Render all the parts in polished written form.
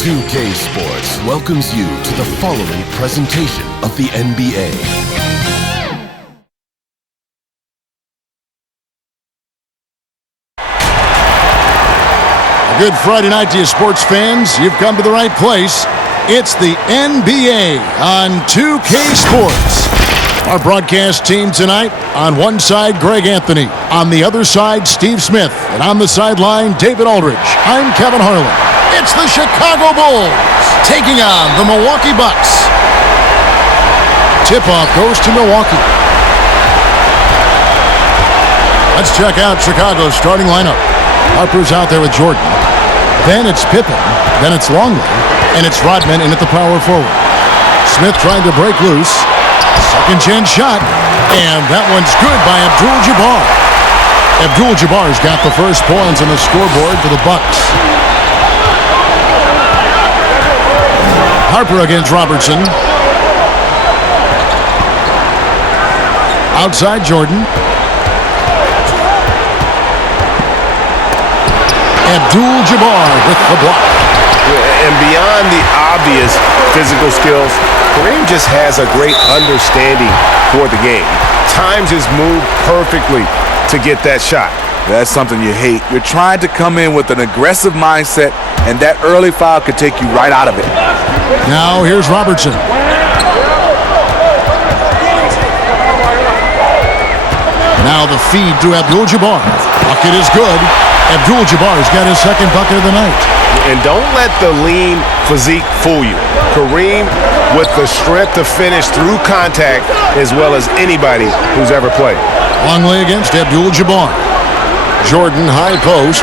2K Sports welcomes you to the following presentation of the NBA. Good Friday night to you, sports fans. You've come to the right place. It's the NBA on 2K Sports. Our broadcast team tonight, on one side, Greg Anthony. On the other side, Steve Smith. And on the sideline, David Aldridge. I'm Kevin Harlan. It's the Chicago Bulls taking on the Milwaukee Bucks. Tip-off goes to Milwaukee. Let's check out Chicago's starting lineup. Harper's out there with Jordan. Then it's Pippen. Then it's Longley. And it's Rodman in at the power forward. Smith trying to break loose. Second chance shot. And that one's good by Abdul-Jabbar. Abdul-Jabbar's got the first points on the scoreboard for the Bucks. Harper against Robertson. Outside Jordan. Abdul-Jabbar with the block. And beyond the obvious physical skills, Kareem just has a great understanding for the game. Times his move perfectly to get that shot. That's something you hate. You're trying to come in with an aggressive mindset, and that early foul could take you right out of it. Now here's Robertson. Now the feed to Abdul-Jabbar. Bucket is good. Abdul-Jabbar's got his second bucket of the night. And don't let the lean physique fool you. Kareem with the strength to finish through contact as well as anybody who's ever played. Longley against Abdul-Jabbar. Jordan high post.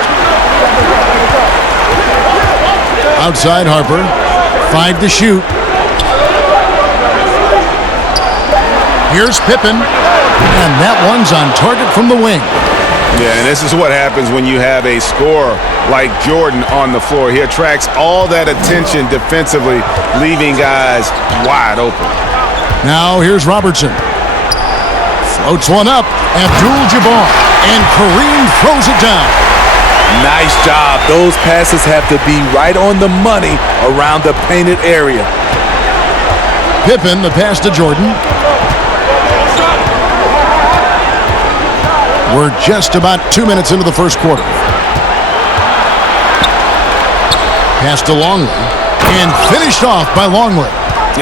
Outside Harper. 5 to shoot. Here's Pippen. And that one's on target from the wing. Yeah, and this is what happens when you have a scorer like Jordan on the floor. He attracts all that attention defensively, leaving guys wide open. Now here's Robertson. Floats one up. Abdul-Jabbar. And Kareem throws it down. Nice job. Those passes have to be right on the money around the painted area. Pippen, the pass to Jordan. We're just about 2 minutes into the first quarter. Pass to Longley. And finished off by Longley.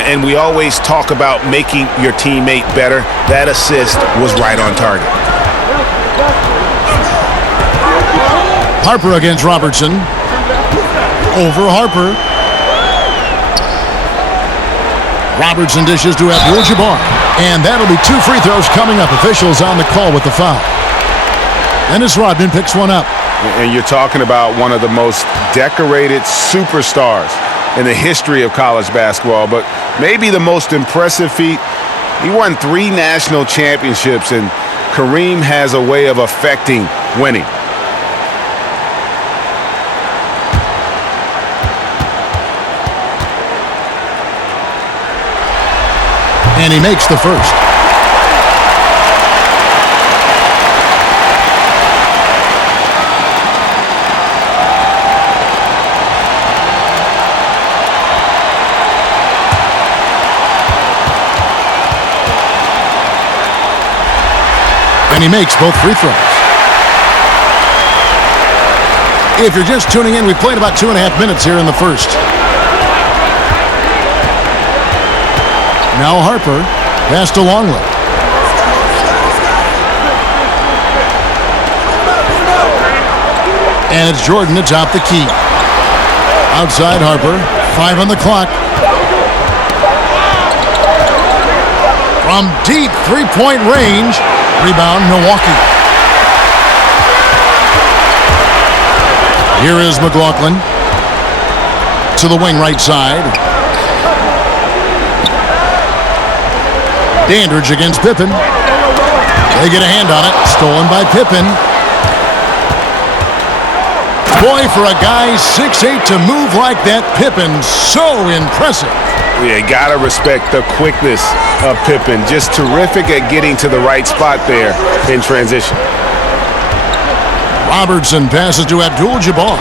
And we always talk about making your teammate better. That assist was right on target. Harper against Robertson. Over Harper. Robertson dishes to Abdul-Jabbar. And that'll be 2 free throws coming up. Officials on the call with the foul. Dennis Rodman picks one up. And you're talking about one of the most decorated superstars in the history of college basketball, but maybe the most impressive feat. He won 3 national championships, and Kareem has a way of affecting winning. And he makes the first. And he makes both free throws. If you're just tuning in, we played about 2.5 minutes here in the first. Now Harper, pass to Longley. And it's Jordan to top the key. Outside Harper, 5 on the clock. From deep three-point range, rebound Milwaukee. Here is McLaughlin to the wing right side. Dandridge against Pippen. They get a hand on it. Stolen by Pippen. Boy, for a guy 6'8" to move like that, Pippen's so impressive. Yeah, you gotta respect the quickness of Pippen. Just terrific at getting to the right spot there in transition. Robertson passes to Abdul-Jabbar.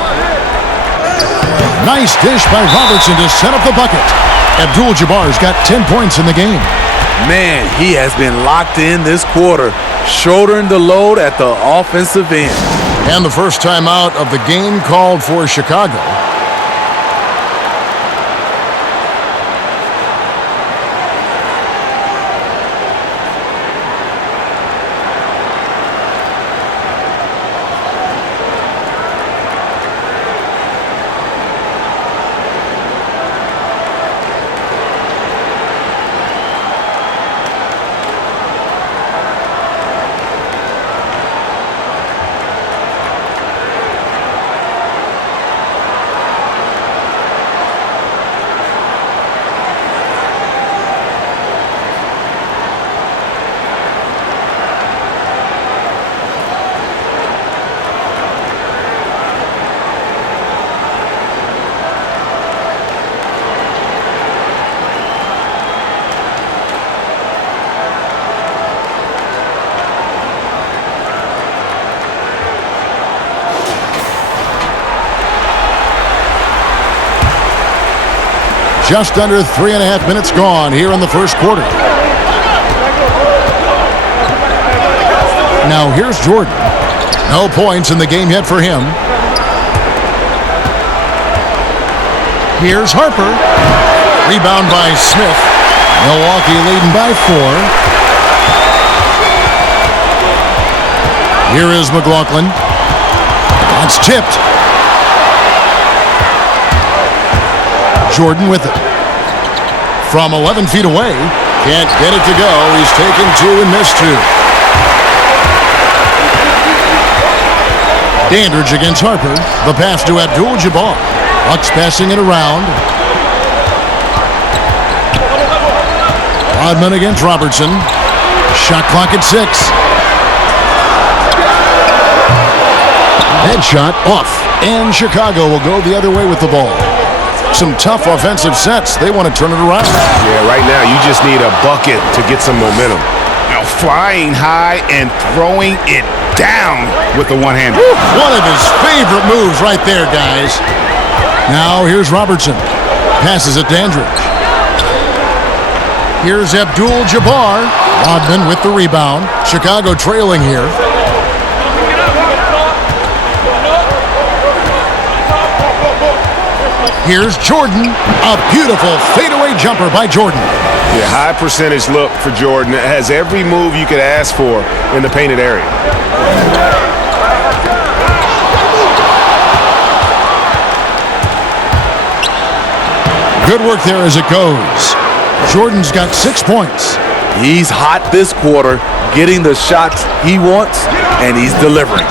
Nice dish by Robertson to set up the bucket. Abdul-Jabbar's got 10 points in the game. Man, he has been locked in this quarter, shouldering the load at the offensive end. And the first timeout of the game called for Chicago. Just under 3.5 minutes gone here in the first quarter. Now here's Jordan. No points in the game yet for him. Here's Harper. Rebound by Smith. Milwaukee leading by 4. Here is McLaughlin. That's tipped. Jordan with it. From 11 feet away. Can't get it to go. He's taken 2 and missed 2. Dandridge against Harper. The pass to Abdul-Jabbar. Bucks passing it around. Rodman against Robertson. Shot clock at 6. Headshot off. And Chicago will go the other way with the ball. Some tough offensive sets. They want to turn it around. Yeah, right now you just need a bucket to get some momentum. Now flying high and throwing it down with the one-hander. One of his favorite moves right there, guys. Now here's Robertson. Passes it to Dandridge. Here's Abdul-Jabbar. Rodman with the rebound. Chicago trailing here. Here's Jordan. A beautiful fadeaway jumper by Jordan. Yeah, high percentage look for Jordan. It has every move you could ask for in the painted area. Good work there as it goes. Jordan's got 6 points. He's hot this quarter, getting the shots he wants, and he's delivering.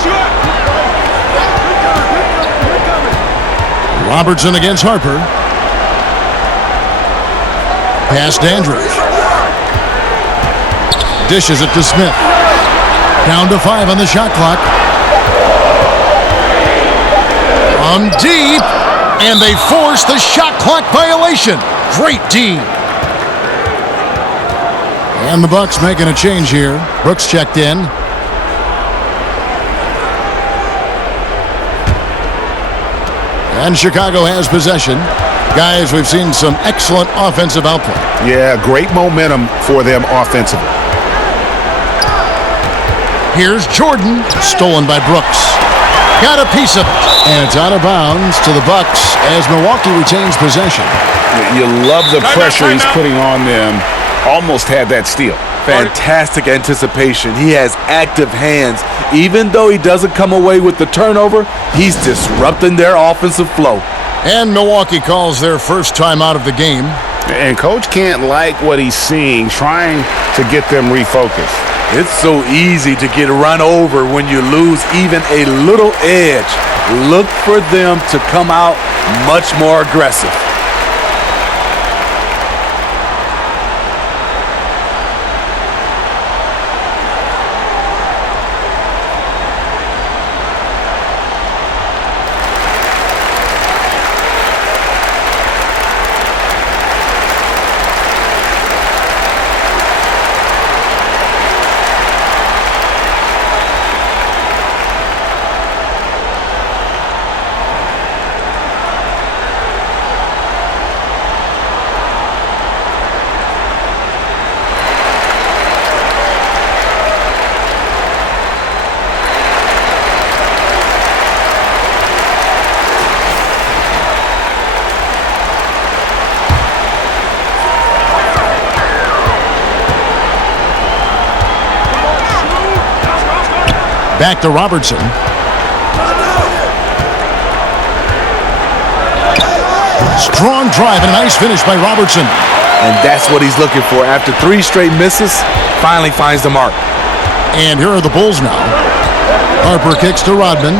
Robertson against Harper. Pass Dandridge. Dishes it to Smith. Down to 5 on the shot clock. From deep. And they force the shot clock violation. Great D. And the Bucks making a change here. Brooks checked in. And Chicago has possession. Guys, we've seen some excellent offensive output. Yeah, great momentum for them offensively. Here's Jordan. Stolen by Brooks. Got a piece of it. And it's out of bounds to the Bucks as Milwaukee retains possession. You love the pressure he's putting on them. Almost had that steal. Fantastic anticipation. He has active hands. Even though he doesn't come away with the turnover, he's disrupting their offensive flow. And Milwaukee calls their first time out of the game. And coach can't like what he's seeing, trying to get them refocused. It's so easy to get run over when you lose even a little edge. Look for them to come out much more aggressive. Back to Robertson. Strong drive and a nice finish by Robertson. And that's what he's looking for. After 3 straight misses, finally finds the mark. And here are the Bulls now. Harper kicks to Rodman.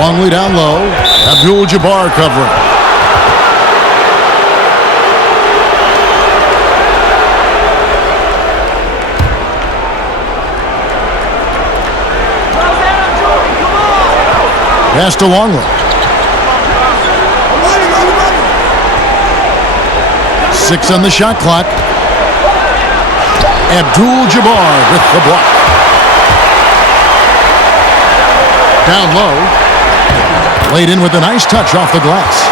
Longley down low. Abdul-Jabbar covering. Pass to Longley. 6 on the shot clock. Abdul-Jabbar with the block. Down low. Laid in with a nice touch off the glass.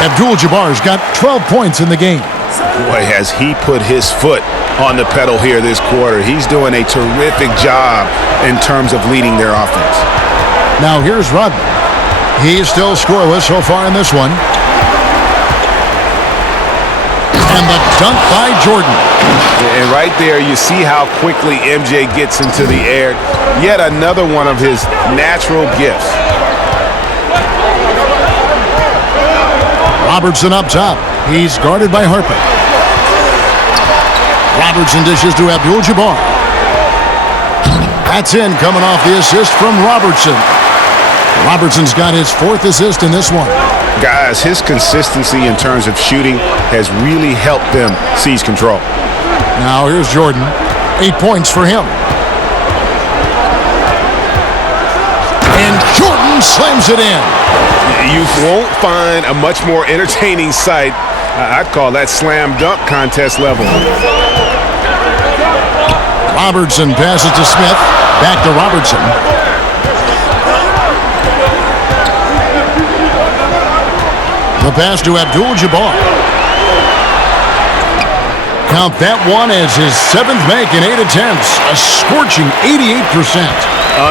Abdul-Jabbar's got 12 points in the game. Boy, has he put his foot on the pedal here this quarter. He's doing a terrific job in terms of leading their offense. Now here's Rodman. He's still scoreless so far in this one. And the dunk by Jordan. And right there, you see how quickly MJ gets into the air. Yet another one of his natural gifts. Robertson up top. He's guarded by Harper. Robertson dishes to Abdul-Jabbar. That's in, coming off the assist from Robertson. Robertson's got his 4th assist in this one. Guys, his consistency in terms of shooting has really helped them seize control. Now here's Jordan. 8 points for him. And Jordan slams it in. You won't find a much more entertaining sight. I'd call that slam dunk contest level. Robertson passes to Smith. Back to Robertson. The pass to Abdul-Jabbar. Count that one as his 7th make in 8 attempts. A scorching 88%.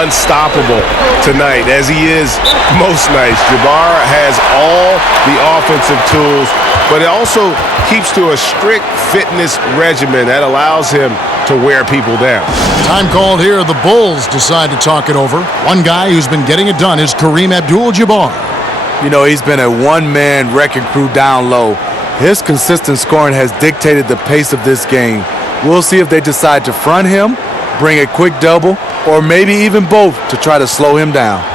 Unstoppable tonight, as he is most nights. Jabbar has all the offensive tools, but it also keeps to a strict fitness regimen that allows him to wear people down. Time called here. The Bulls decide to talk it over. One guy who's been getting it done is Kareem Abdul-Jabbar. You know, he's been a one-man wrecking crew down low. His consistent scoring has dictated the pace of this game. We'll see if they decide to front him, bring a quick double, or maybe even both to try to slow him down.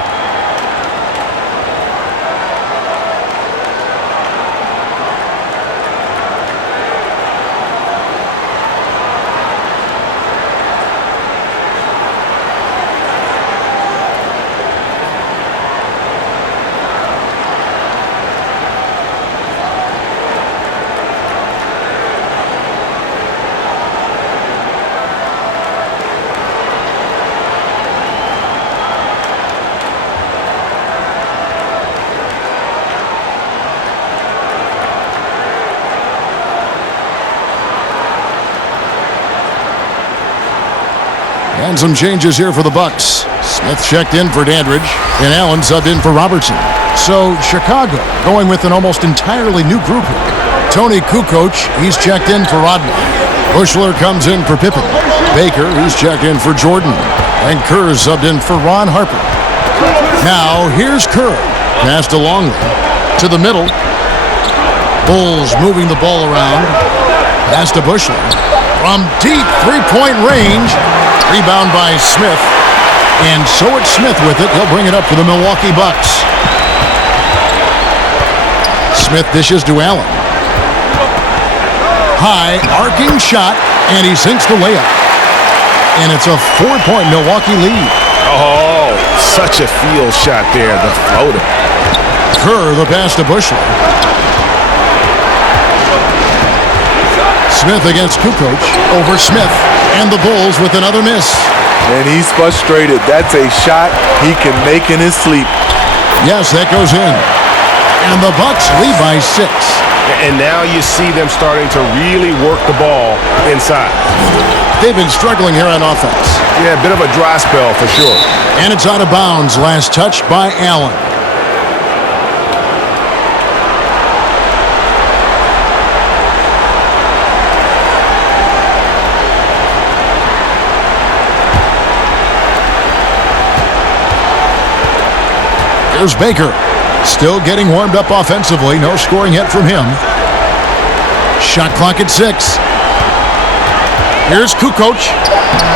And some changes here for the Bucks. Smith checked in for Dandridge, and Allen subbed in for Robertson. So Chicago going with an almost entirely new group here. Tony Kukoc, he's checked in for Rodman. Bushler comes in for Pippen. Baker, he's checked in for Jordan. And Kerr subbed in for Ron Harper. Now here's Kerr. Pass to Longley. To the middle. Bulls moving the ball around. Pass to Bushler. From deep three-point range. Rebound by Smith. And so it's Smith with it. He'll bring it up for the Milwaukee Bucks. Smith dishes to Allen. High, arcing shot, and he sinks the layup. And it's a 4-point Milwaukee lead. Oh, such a field shot there, the floater. Kerr, the pass to Bushler. Smith against Kukoc. Over Smith. And the Bulls with another miss. And he's frustrated. That's a shot he can make in his sleep. Yes, that goes in. And the Bucks lead by 6. And now you see them starting to really work the ball inside. They've been struggling here on offense. Yeah, a bit of a dry spell for sure. And it's out of bounds. Last touch by Allen. Here's Baker. Still getting warmed up offensively. No scoring yet from him. Shot clock at 6. Here's Kukoc.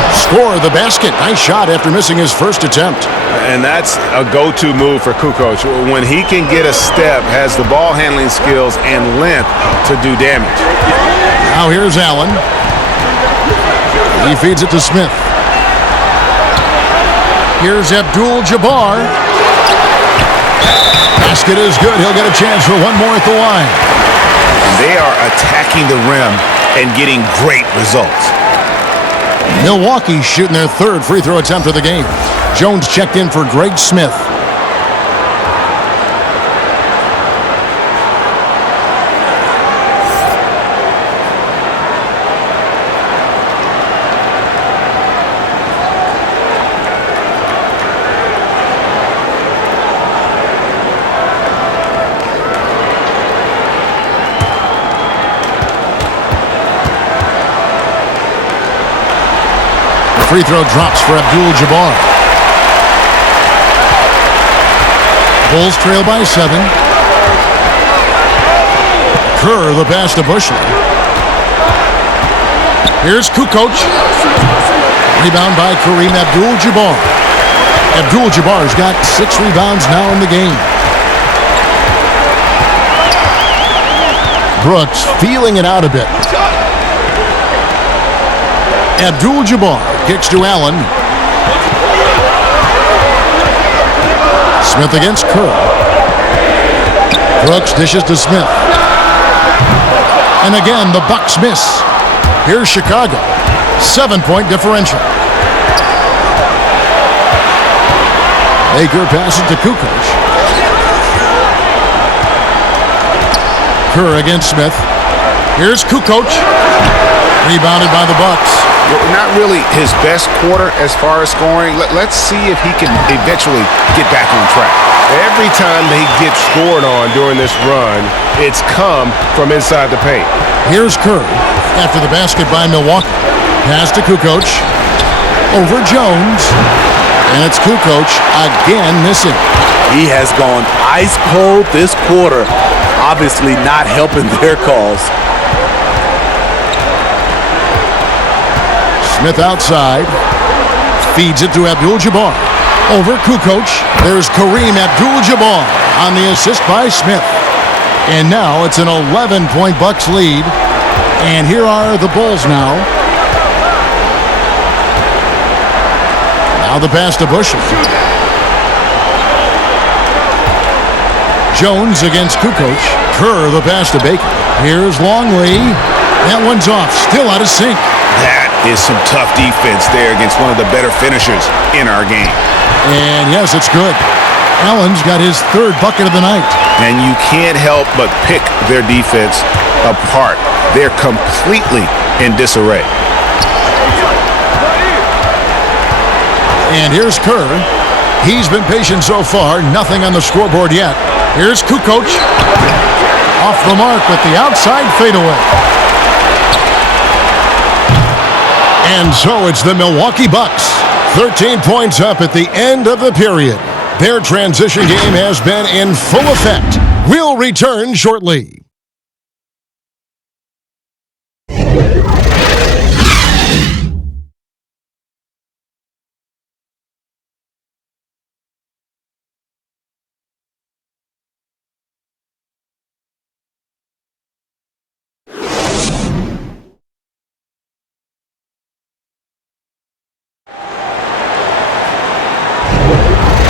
Score the basket. Nice shot after missing his first attempt. And that's a go-to move for Kukoc. When he can get a step, has the ball handling skills and length to do damage. Now here's Allen. He feeds it to Smith. Here's Abdul-Jabbar. Basket is good. He'll get a chance for one more at the line. They are attacking the rim and getting great results. Milwaukee shooting their third free throw attempt of the game. Jones checked in for Greg Smith. Free throw drops for Abdul-Jabbar. Bulls trail by 7. Kerr the pass to Bushley. Here's Kukoc. Rebound by Kareem Abdul-Jabbar. Abdul-Jabbar's got 6 rebounds now in the game. Brooks feeling it out a bit. Abdul-Jabbar kicks to Allen. Smith against Kerr. Brooks dishes to Smith. And again, the Bucks miss. Here's Chicago. 7-point differential. Baker passes to Kukoc. Kerr against Smith. Here's Kukoc. Rebounded by the Bucks. Not really his best quarter as far as scoring. Let's see if he can eventually get back on track. Every time they get scored on during this run, it's come from inside the paint. Here's Kerr after the basket by Milwaukee. Pass to Kukoc. Over Jones. And it's Kukoc again missing. He has gone ice cold this quarter. Obviously not helping their cause. Smith outside. Feeds it to Abdul-Jabbar. Over Kukoc. There's Kareem Abdul-Jabbar on the assist by Smith. And now it's an 11-point Bucks lead. And here are the Bulls now. Now the pass to Bushley. Jones against Kukoc. Kerr the pass to Baker. Here's Longley. That one's off. Still out of sync. That is some tough defense there against one of the better finishers in our game. And yes, it's good. Allen's got his third bucket of the night. And you can't help but pick their defense apart. They're completely in disarray. And here's Kerr. He's been patient so far. Nothing on the scoreboard yet. Here's Kukoc. Off the mark with the outside fadeaway. And so it's the Milwaukee Bucks. 13 points up at the end of the period. Their transition game has been in full effect. We'll return shortly.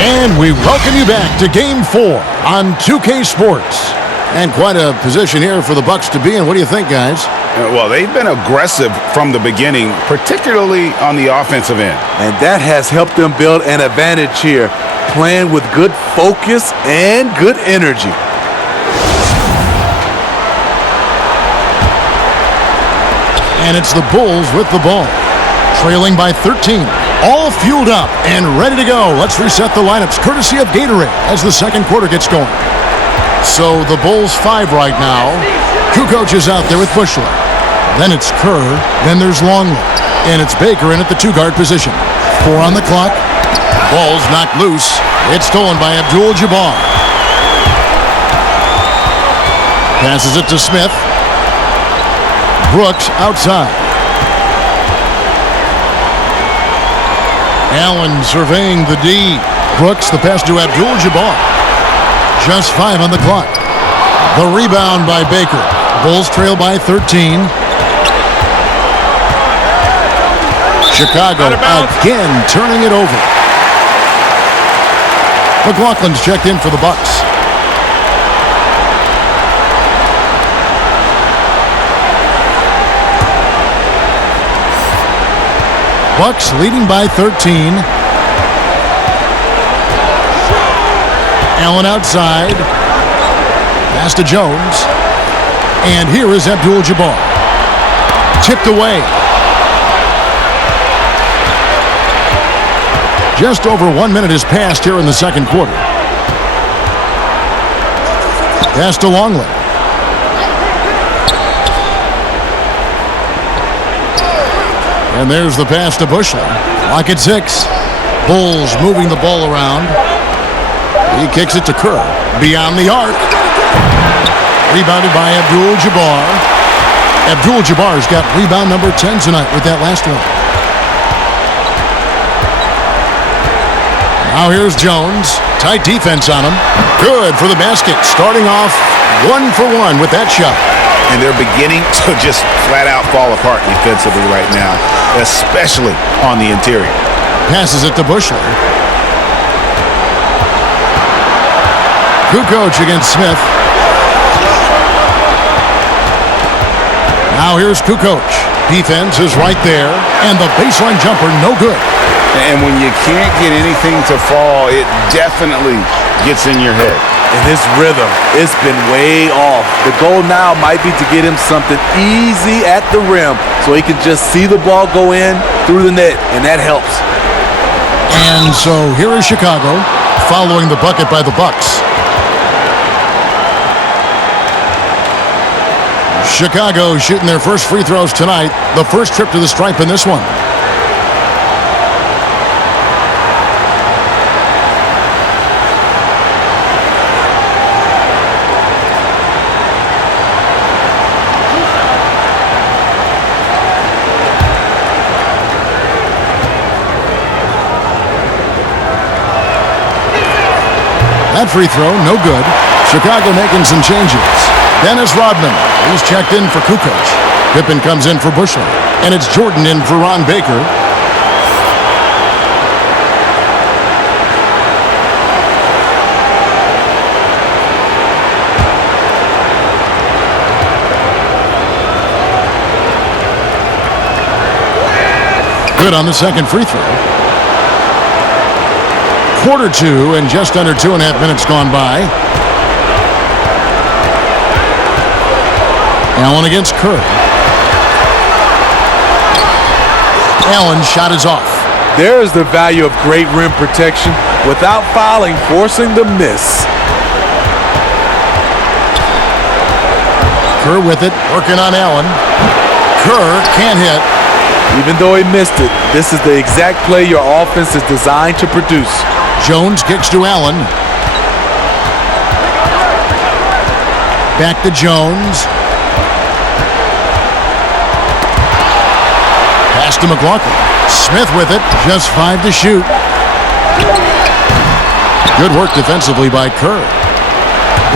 And we welcome you back to Game 4 on 2K Sports. And quite a position here for the Bucks to be in. What do you think, guys? Well, they've been aggressive from the beginning, particularly on the offensive end. And that has helped them build an advantage here, playing with good focus and good energy. And it's the Bulls with the ball, trailing by 13. All fueled up and ready to go. Let's reset the lineups courtesy of Gatorade as the second quarter gets going. So the Bulls 5 right now. Kukoc is out there with Bushley. Then it's Kerr. Then there's Longley. And it's Baker in at the 2-guard position. 4 on the clock. Ball's knocked loose. It's stolen by Abdul-Jabbar. Passes it to Smith. Brooks outside. Allen surveying the D. Brooks, the pass to Abdul-Jabbar. Just 5 on the clock. The rebound by Baker. Bulls trail by 13. Chicago again turning it over. McLaughlin's checked in for the Bucks. Bucks leading by 13. Allen outside. Pass to Jones. And here is Abdul-Jabbar. Tipped away. Just over 1 minute has passed here in the second quarter. Pass to Longley. And there's the pass to Bushley. Lock at 6. Bulls moving the ball around. He kicks it to Kerr. Beyond the arc. Rebounded by Abdul-Jabbar. Abdul-Jabbar's got rebound number 10 tonight with that last one. Now here's Jones. Tight defense on him. Good for the basket. Starting off 1 for 1 with that shot. And they're beginning to just flat out fall apart defensively right now, especially on the interior. Passes it to Bushley. Kukoc against Smith. Now here's Kukoc. Defense is right there. And the baseline jumper, no good. And when you can't get anything to fall, it definitely gets in your head. And his rhythm, it's been way off. The goal now might be to get him something easy at the rim so he can just see the ball go in through the net, and that helps. And so here is Chicago following the bucket by the Bucks. Chicago shooting their first free throws tonight. The first trip to the stripe in this one. That free throw, no good. Chicago making some changes. Dennis Rodman, he's checked in for Kukoc. Pippen comes in for Bushley. And it's Jordan in for Ron Baker. Good on the second free throw. Quarter 2 and just under 2.5 minutes gone by. Allen against Kerr. Allen's shot is off. There's the value of great rim protection without fouling, forcing the miss. Kerr with it, working on Allen. Kerr can't hit. Even though he missed it, this is the exact play your offense is designed to produce. Jones kicks to Allen. Back to Jones. Pass to McLaughlin. Smith with it. Just 5 to shoot. Good work defensively by Kerr.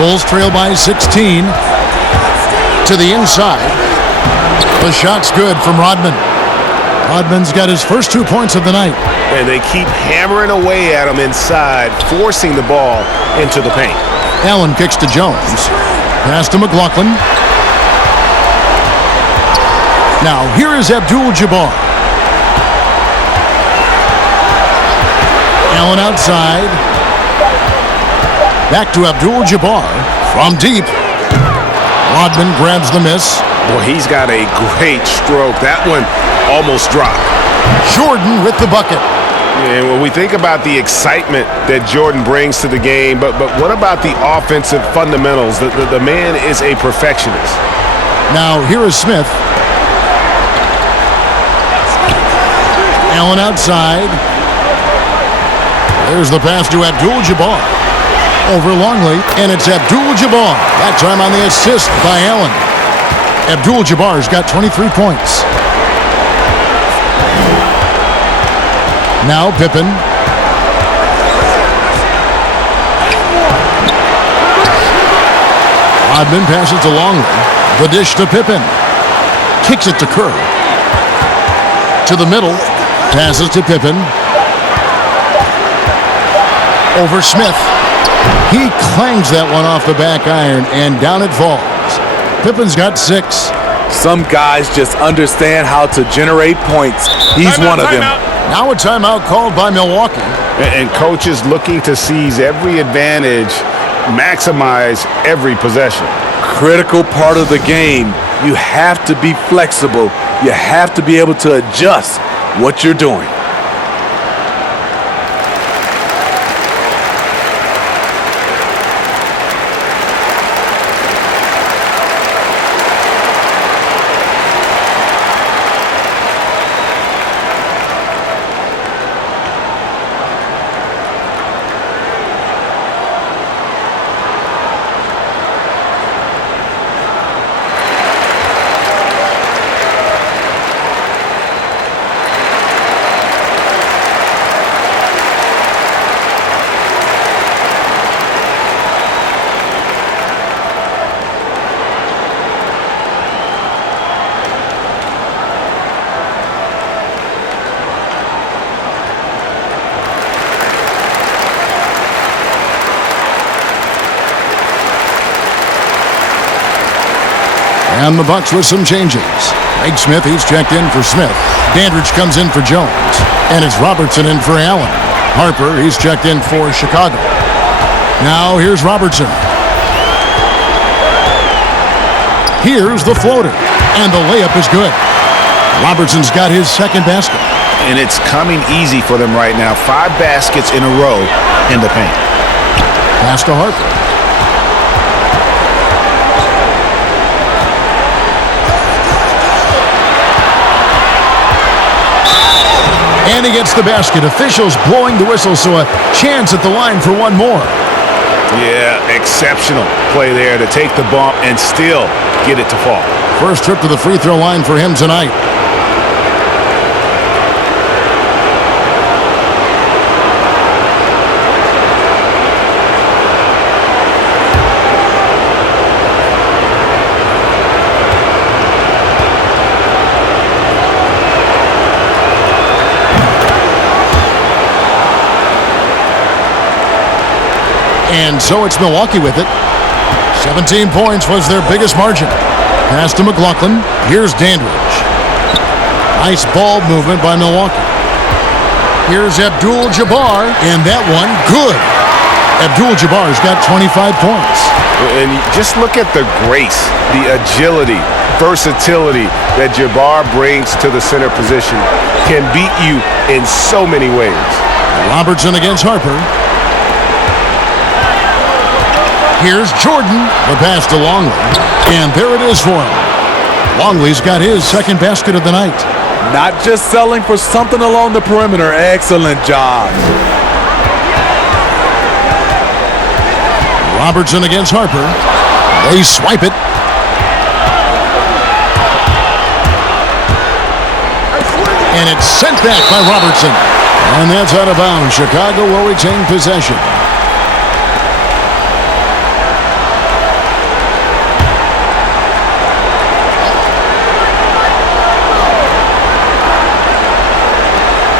Bulls trail by 16. To the inside. The shot's good from Rodman. Rodman's got his first 2 points of the night. And they keep hammering away at him inside, forcing the ball into the paint. Allen kicks to Jones. Pass to McLaughlin. Now here is Abdul-Jabbar. Allen outside. Back to Abdul-Jabbar from deep. Rodman grabs the miss. Boy, he's got a great stroke. That one almost dropped. Jordan with the bucket. And when we think about the excitement that Jordan brings to the game, but what about the offensive fundamentals? The man is a perfectionist. Now here is Smith. Allen outside. Here's the pass to Abdul-Jabbar. Over Longley, and it's Abdul-Jabbar. That time on the assist by Allen. Abdul-Jabbar's got 23 points. Now Pippen. Rodman passes to Longley. The dish to Pippen. Kicks it to Kerr. To the middle. Passes to Pippen. Over Smith. He clangs that one off the back iron, and down it falls. Pippen's got 6. Some guys just understand how to generate points. He's one of them. Now a timeout called by Milwaukee. And coaches looking to seize every advantage, maximize every possession. Critical part of the game. You have to be flexible. You have to be able to adjust what you're doing. And the Bucks with some changes. Craig Smith, he's checked in for Smith. Dandridge comes in for Jones. And it's Robertson in for Allen. Harper, he's checked in for Chicago. Now here's Robertson. Here's the floater. And the layup is good. Robertson's got his second basket. And it's coming easy for them right now. 5 baskets in a row in the paint. Pass to Harper. And he gets the basket. Officials blowing the whistle, so a chance at the line for one more. Yeah, exceptional play there to take the bump and still get it to fall. First trip to the free throw line for him tonight. And so it's Milwaukee with it. 17 points was their biggest margin. Pass to McLaughlin. Here's Dandridge. Nice ball movement by Milwaukee. Here's Abdul-Jabbar, and that one good. Abdul-Jabbar's got 25 points. And just look at the grace, the agility, versatility that Jabbar brings to the center position. Can beat you in so many ways. Robertson against Harper. Here's Jordan, the pass to Longley. And there it is for him. Longley's got his second basket of the night. Not just selling for something along the perimeter. Excellent job. Robertson against Harper. They swipe it. And it's sent back by Robertson. And that's out of bounds. Chicago will retain possession.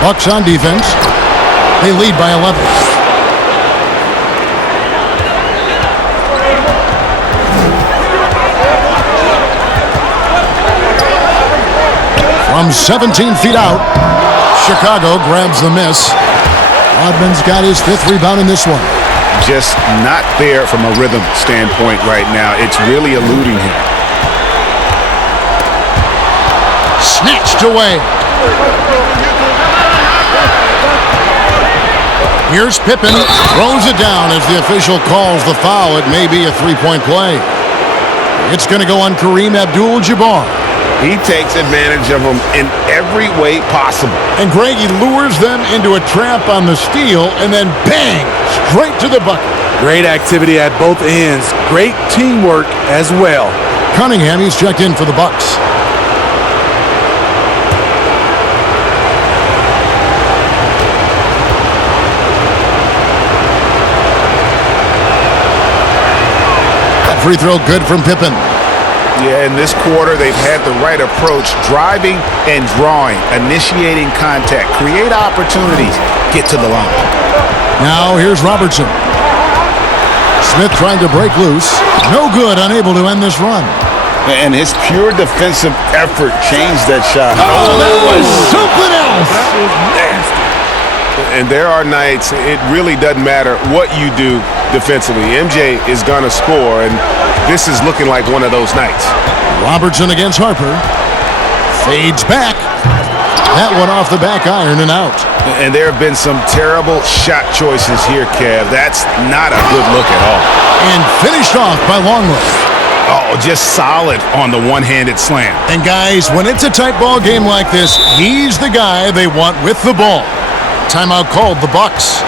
Bucks on defense. They lead by 11. From 17 feet out, Chicago grabs the miss. Rodman's got his 5th rebound in this one. Just not there from a rhythm standpoint right now. It's really eluding him. Snatched away. Here's Pippen, throws it down as the official calls the foul. It may be a 3-point play. It's going to go on Kareem Abdul-Jabbar. He takes advantage of them in every way possible. And Greg, he lures them into a trap on the steal, and then bang, straight to the bucket. Great activity at both ends. Great teamwork as well. Cunningham, he's checked in for the Bucks. That free throw good from Pippen. Yeah, in this quarter, they've had the right approach, driving and drawing, initiating contact, create opportunities, get to the line. Now here's Robertson. Smith trying to break loose. No good, unable to end this run. And his pure defensive effort changed that shot. Oh, that was something else. That was nasty. And there are nights, it really doesn't matter what you do defensively. MJ is going to score, and this is looking like one of those nights. Robertson against Harper. Fades back. That one off the back iron and out. And there have been some terrible shot choices here, Kev. That's not a good look at all. And finished off by Longley. Oh, just solid on the one-handed slam. And guys, when it's a tight ball game like this, he's the guy they want with the ball. Timeout called, the Bucks.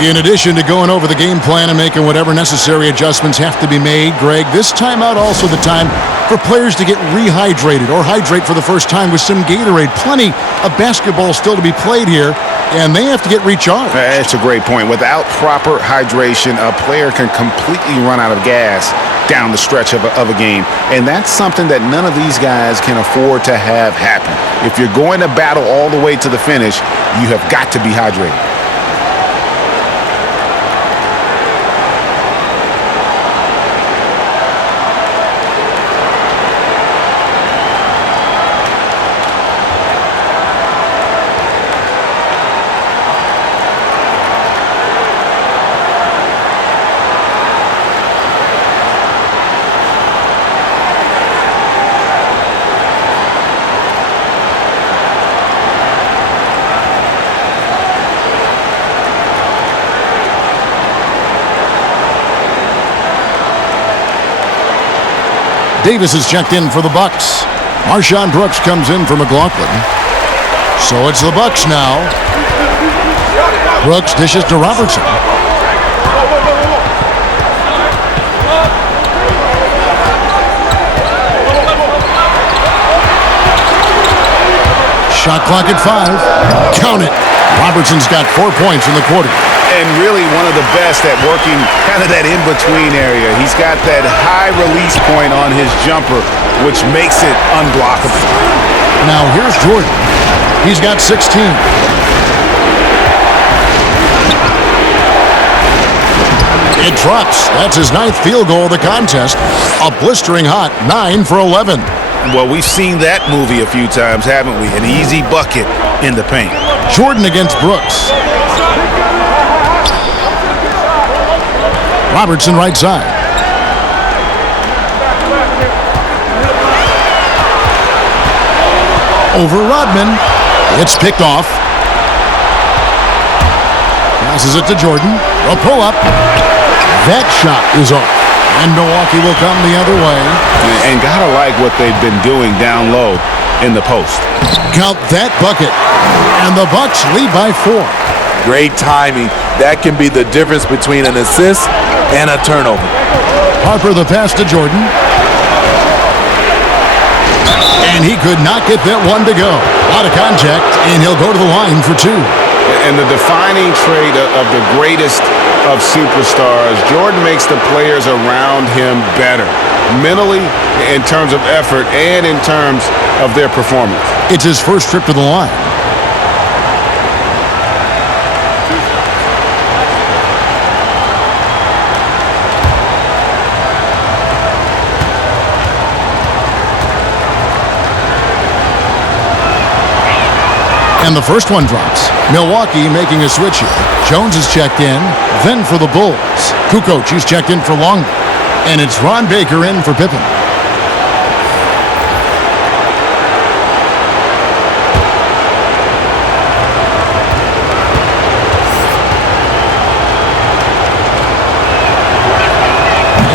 In addition to going over the game plan and making whatever necessary adjustments have to be made, Greg, this timeout also the time for players to get rehydrated or hydrate for the first time with some Gatorade. Plenty of basketball still to be played here, and they have to get recharged. That's a great point. Without proper hydration, a player can completely run out of gas down the stretch of a game, and that's something that none of these guys can afford to have happen. If you're going to battle all the way to the finish, you have got to be hydrated. Davis is checked in for the Bucks. Marshawn Brooks comes in for McLaughlin. So it's the Bucks now. Brooks dishes to Robertson. Shot clock at 5. Count it. Robertson's got 4 points in the quarter. And really one of the best at working kind of that in-between area. He's got that high release point on his jumper, which makes it unblockable. Now here's Jordan. He's got 16. It drops. That's his 9th field goal of the contest. A blistering hot 9 for 11. Well, we've seen that movie a few times, haven't we? An easy bucket in the paint. Jordan against Brooks. Robertson right side. Over Rodman. It's picked off. Passes it to Jordan. A pull-up. That shot is off. And Milwaukee will come the other way. And gotta like what they've been doing down low in the post. Count that bucket. And the Bucks lead by 4. Great timing. That can be the difference between an assist and a turnover. Harper the pass to Jordan. And he could not get that one to go. Out of contact, and he'll go to the line for 2. And the defining trait of the greatest of superstars, Jordan makes the players around him better. Mentally, in terms of effort, and in terms of their performance. It's his first trip to the line. And the first one drops. Milwaukee making a switch here. Jones is checked in, then for the Bulls. Kukoc, he's checked in for Longley. And it's Ron Baker in for Pippen.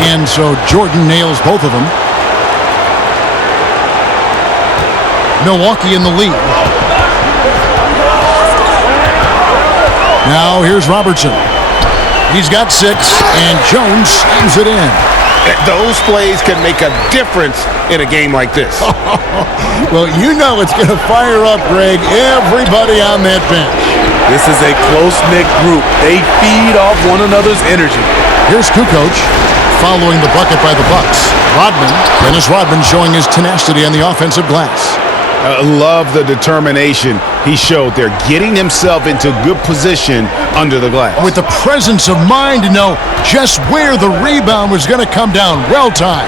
And so Jordan nails both of them. Milwaukee in the lead. Now here's Robertson. He's got 6, and Jones slams it in. Those plays can make a difference in a game like this. Well, you know it's going to fire up, Greg, everybody on that bench. This is a close-knit group. They feed off one another's energy. Here's Kukoc following the bucket by the Bucks. Dennis Rodman showing his tenacity on the offensive glass. I love the determination he showed there, getting himself into good position under the glass. With the presence of mind to know just where the rebound was going to come down. Well timed.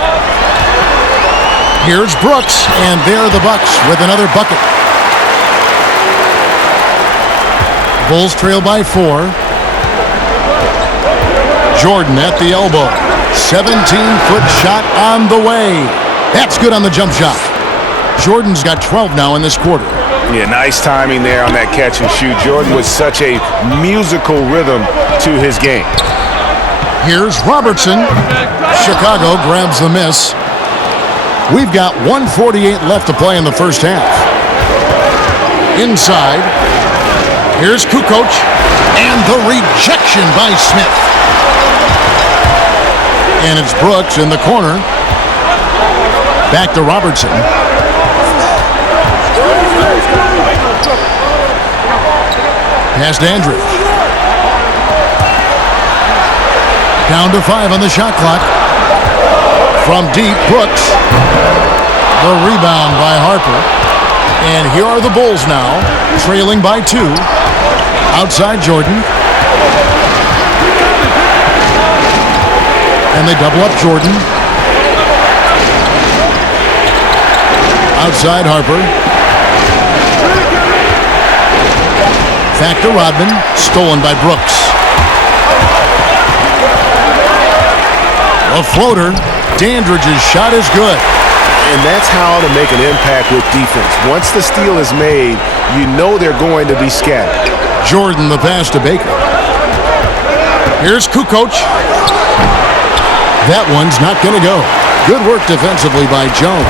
Here's Brooks, and there are the Bucks with another bucket. Bulls trail by 4. Jordan at the elbow. 17-foot shot on the way. That's good on the jump shot. Jordan's got 12 now in this quarter. Yeah, nice timing there on that catch and shoot. Jordan with such a musical rhythm to his game. Here's Robertson. Chicago grabs the miss. We've got 1:48 left to play in the first half. Inside. Here's Kukoc. And the rejection by Smith. And it's Brooks in the corner. Back to Robertson. Pass to Andrews. Down to 5 on the shot clock. From deep, Brooks. The rebound by Harper. And here are the Bulls now, trailing by 2. Outside Jordan. And they double up Jordan. Outside Harper. Back to Rodman. Stolen by Brooks. A floater. Dandridge's shot is good. And that's how to make an impact with defense. Once the steal is made, you know they're going to be scattered. Jordan the pass to Baker. Here's Kukoc. That one's not going to go. Good work defensively by Jones.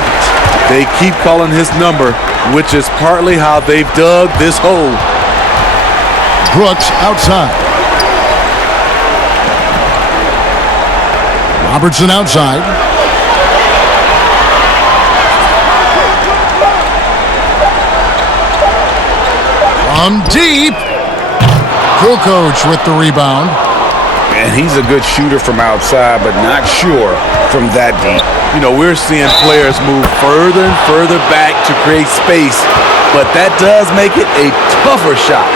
They keep calling his number, which is partly how they've dug this hole. Brooks outside. Robertson outside. From deep. Kukoc with the rebound. And he's a good shooter from outside, but not sure from that deep. You know, we're seeing players move further and further back to create space, but that does make it a tougher shot.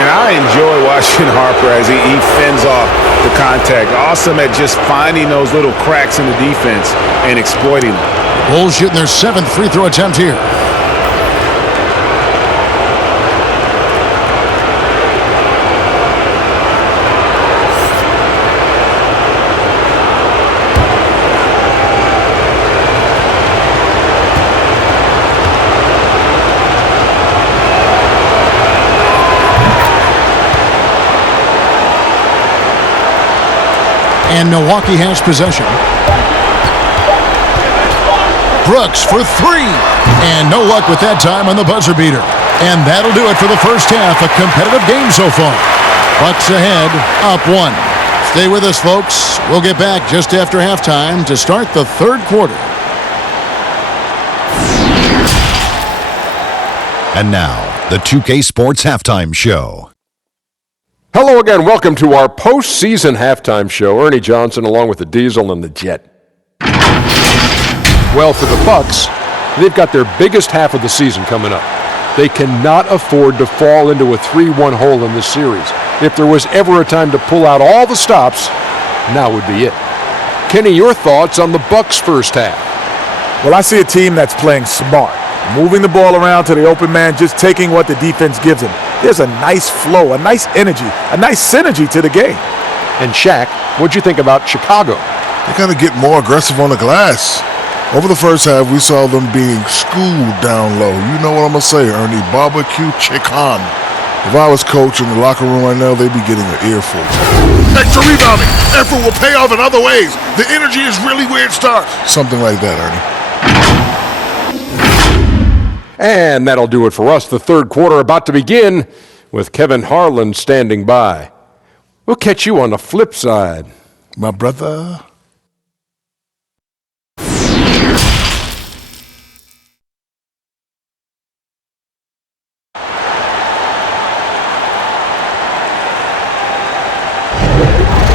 And I enjoy watching Harper as he fends off the contact. Awesome at just finding those little cracks in the defense and exploiting them. Bulls shooting their 7th free throw attempt here. And Milwaukee has possession. Brooks for 3. And no luck with that time on the buzzer beater. And that'll do it for the first half. A competitive game so far. Bucks ahead, up 1. Stay with us, folks. We'll get back just after halftime to start the third quarter. And now, the 2K Sports Halftime Show. Hello again. Welcome to our postseason halftime show. Ernie Johnson along with the Diesel and the Jet. Well, for the Bucks, they've got their biggest half of the season coming up. They cannot afford to fall into a 3-1 hole in this series. If there was ever a time to pull out all the stops, now would be it. Kenny, your thoughts on the Bucks' first half? Well, I see a team that's playing smart, moving the ball around to the open man, just taking what the defense gives them. There's a nice flow, a nice energy, a nice synergy to the game. And Shaq, what'd you think about Chicago? They got to get more aggressive on the glass. Over the first half, we saw them being schooled down low. You know what I'm going to say, Ernie? Barbecue chicken. If I was coach in the locker room right now, they'd be getting an earful. Extra rebounding. Effort will pay off in other ways. The energy is really where it starts. Something like that, Ernie. And that'll do it for us. The third quarter about to begin with Kevin Harlan standing by. We'll catch you on the flip side. My brother.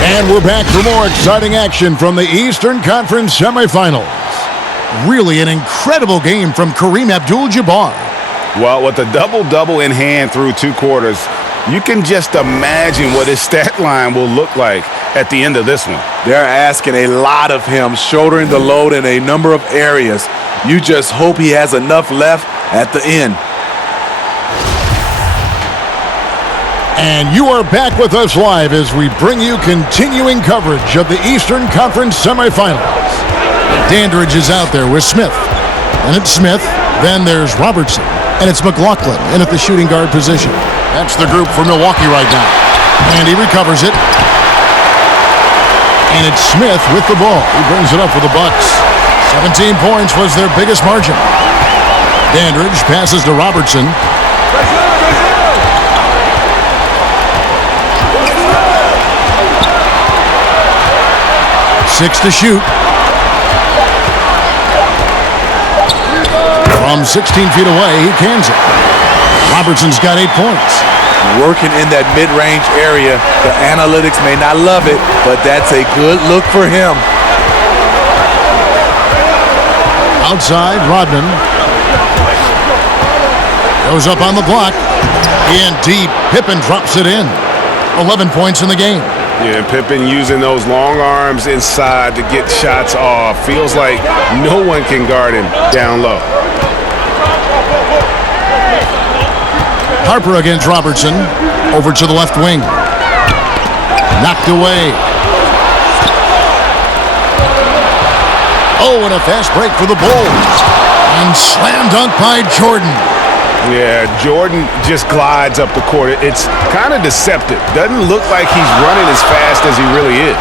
And we're back for more exciting action from the Eastern Conference semifinals. Really an incredible game from Kareem Abdul-Jabbar. Well, with a double-double in hand through 2 quarters, you can just imagine what his stat line will look like at the end of this one. They're asking a lot of him, shouldering the load in a number of areas. You just hope he has enough left at the end. And you are back with us live as we bring you continuing coverage of the Eastern Conference semifinals. Dandridge is out there with Smith. And it's Smith. Then there's Robertson. And it's McLaughlin in at the shooting guard position. That's the group for Milwaukee right now. And he recovers it. And it's Smith with the ball. He brings it up for the Bucks. 17 points was their biggest margin. Dandridge passes to Robertson. 6 to shoot. From 16 feet away, he cans it. Robertson's got 8 points. Working in that mid-range area. The analytics may not love it, but that's a good look for him. Outside, Rodman. Goes up on the block. In deep, Pippen drops it in. 11 points in the game. Yeah, and Pippen using those long arms inside to get shots off. Feels like no one can guard him down low. Harper against Robertson. Over to the left wing. Knocked away. Oh, and a fast break for the Bulls. And slam dunk by Jordan. Yeah, Jordan just glides up the court. It's kind of deceptive. Doesn't look like he's running as fast as he really is.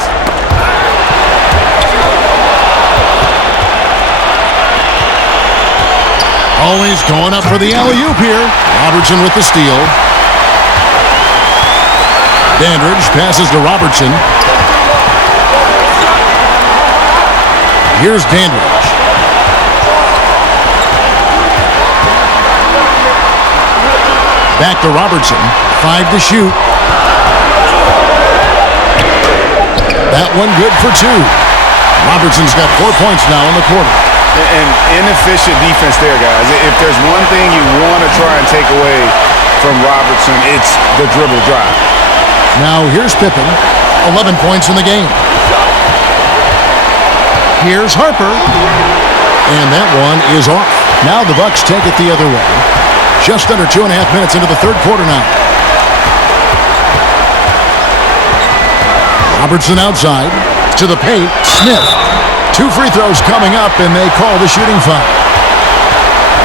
Always going up for the alley-oop here. Robertson with the steal. Dandridge passes to Robertson. Here's Dandridge. Back to Robertson. 5 to shoot. That one good for 2. Robertson's got 4 points now in the quarter. And inefficient defense there, guys. If there's one thing you want to try and take away from Robertson, it's the dribble drive. Now here's Pippen. 11 points in the game. Here's Harper. And that one is off. Now the Bucks take it the other way. Just under 2.5 minutes into the third quarter now. Robertson outside. To the paint. Smith. 2 free throws coming up, and they call the shooting foul.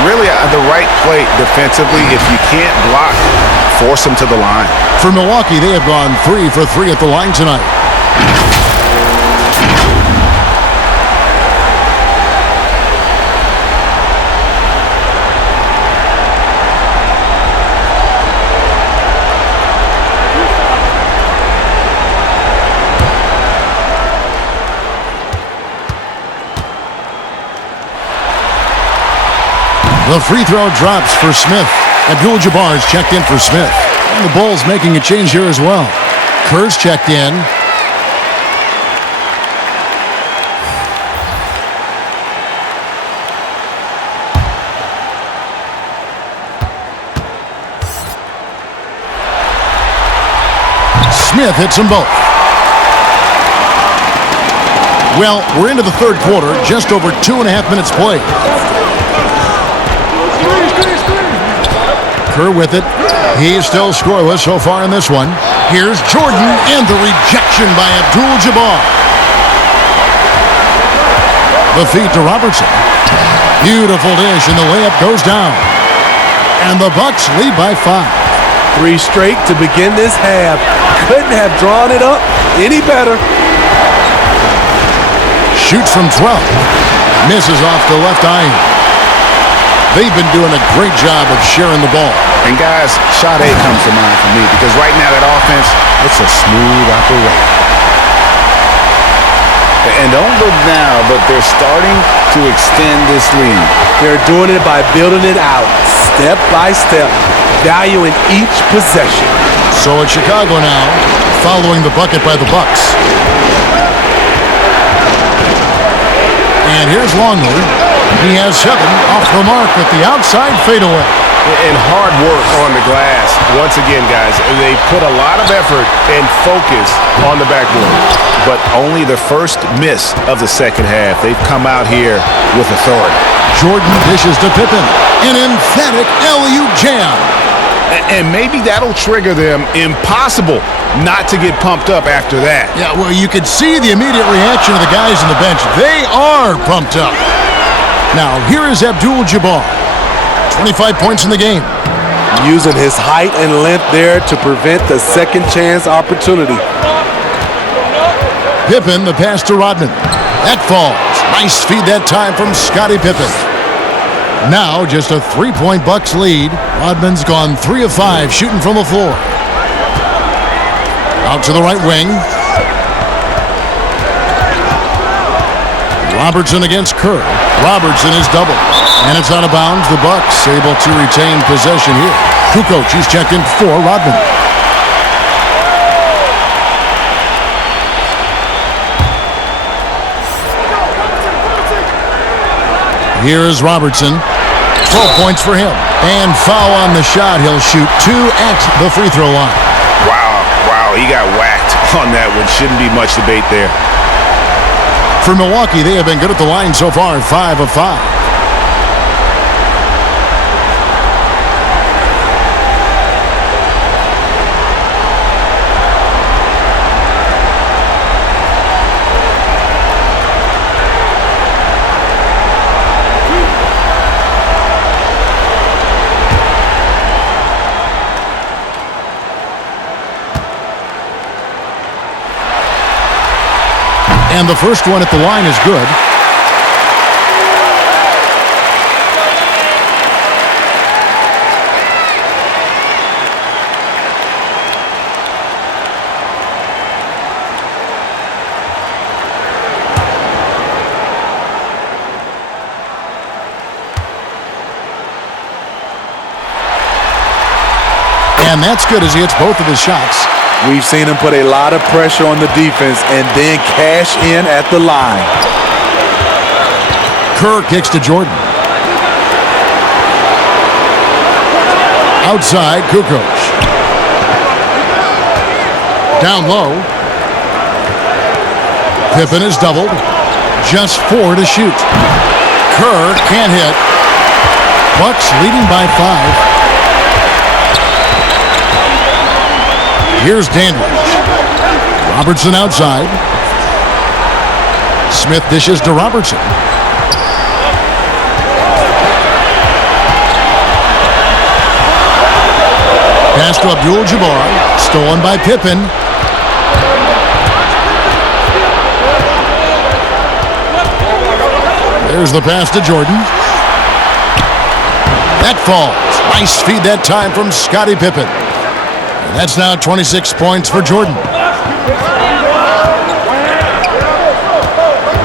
Really, the right play defensively. If you can't block, force them to the line. For Milwaukee, they have gone 3 for 3 at the line tonight. The free throw drops for Smith. Abdul-Jabbar is checked in for Smith. And the Bulls making a change here as well. Kerr's checked in. Smith hits them both. Well, we're into the third quarter, just over 2.5 minutes played. Kerr with it. He's still scoreless so far in this one. Here's Jordan, and the rejection by Abdul-Jabbar. The feed to Robertson. Beautiful dish, and the layup goes down. And the Bucks lead by 5. 3 straight to begin this half. Couldn't have drawn it up any better. Shoots from 12. Misses off the left eye. They've been doing a great job of sharing the ball. And guys, shot A comes to mind for me because right now that offense, it's a smooth operation. And don't look now, but they're starting to extend this lead. They're doing it by building it out, step by step, valuing each possession. So it's Chicago now, following the bucket by the Bucks. And here's Longley. He has 7 off the mark with the outside fadeaway. And hard work on the glass. Once again, guys, they put a lot of effort and focus on the backboard. But only the first miss of the second half. They've come out here with authority. Jordan dishes to Pippen. An emphatic LU jam. And maybe that'll trigger them. Impossible not to get pumped up after that. Yeah, well, you could see the immediate reaction of the guys on the bench. They are pumped up. Now, here is Abdul-Jabbar. 25 points in the game. Using his height and length there to prevent the second chance opportunity. Pippen, the pass to Rodman. That falls. Nice feed that time from Scottie Pippen. Now just a 3-point Bucks lead. Rodman's gone 3 of 5 shooting from the floor. Out to the right wing. Robertson against Kerr. Robertson is double. And it's out of bounds. The Bucks able to retain possession here. Kukoc, he's checked in for Rodman. Here is Robertson. 12 points for him. And foul on the shot. He'll shoot 2 at the free throw line. Wow, he got whacked on that one. Shouldn't be much debate there. For Milwaukee, they have been good at the line so far, 5 of 5. And the first one at the line is good. And that's good as he hits both of his shots. We've seen him put a lot of pressure on the defense and then cash in at the line. Kerr kicks to Jordan. Outside, Kukoc. Down low. Pippen is doubled. Just 4 to shoot. Kerr can't hit. Bucks leading by 5. Here's Dandridge. Robertson outside. Smith dishes to Robertson. Pass to Abdul-Jabbar. Stolen by Pippen. There's the pass to Jordan. That falls. Nice feed that time from Scottie Pippen. That's now 26 points for Jordan.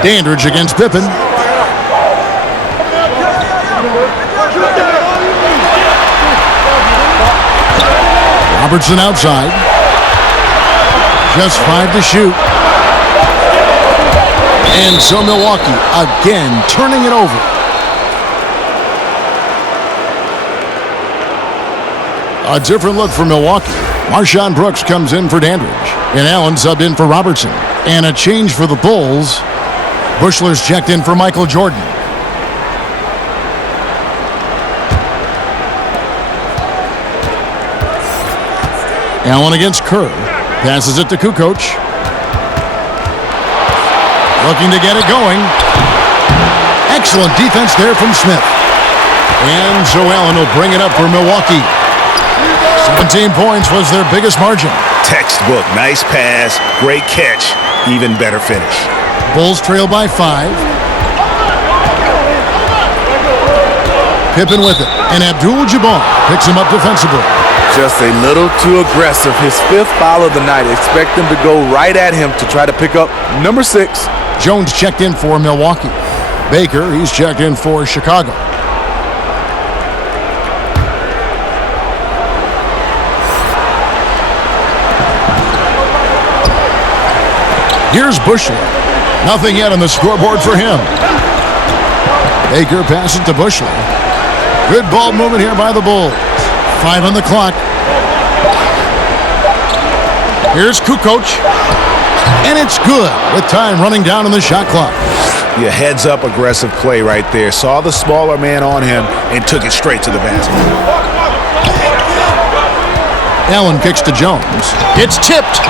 Dandridge against Pippen. Robertson outside. Just 5 to shoot. And so Milwaukee again turning it over. A different look for Milwaukee. Marshawn Brooks comes in for Dandridge. And Allen subbed in for Robertson. And a change for the Bulls. Bushler's checked in for Michael Jordan. Allen against Kerr. Passes it to Kukoc. Looking to get it going. Excellent defense there from Smith. And so Allen will bring it up for Milwaukee. 17 points was their biggest margin. Textbook. Nice pass. Great catch. Even better finish. Bulls trail by 5. Pippen with it, and Abdul-Jabbar picks him up defensively. Just a little too aggressive. His 5th foul of the night. Expect him to go right at him to try to pick up number 6. Jones checked in for Milwaukee. Baker, he's checked in for Chicago. Here's Bushley. Nothing yet on the scoreboard for him. Baker passes to Bushley. Good ball movement here by the Bulls. 5 on the clock. Here's Kukoc. And it's good with time running down on the shot clock. Yeah, heads-up aggressive play right there. Saw the smaller man on him and took it straight to the basket. Allen kicks to Jones. It's tipped.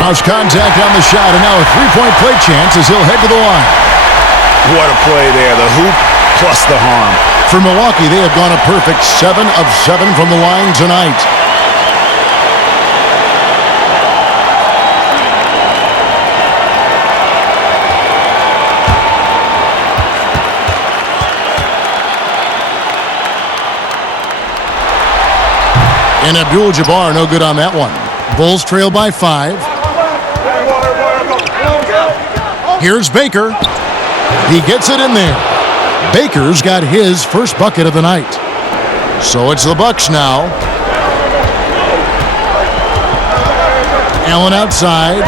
Cross contact on the shot, and now a three-point play chance as he'll head to the line. What a play there. The hoop plus the harm. For Milwaukee, they have gone a perfect 7 of 7 from the line tonight. And Abdul-Jabbar no good on that one. Bulls trail by 5. Here's Baker. He gets it in there. Baker's got his first bucket of the night. So it's the Bucks now. Allen outside.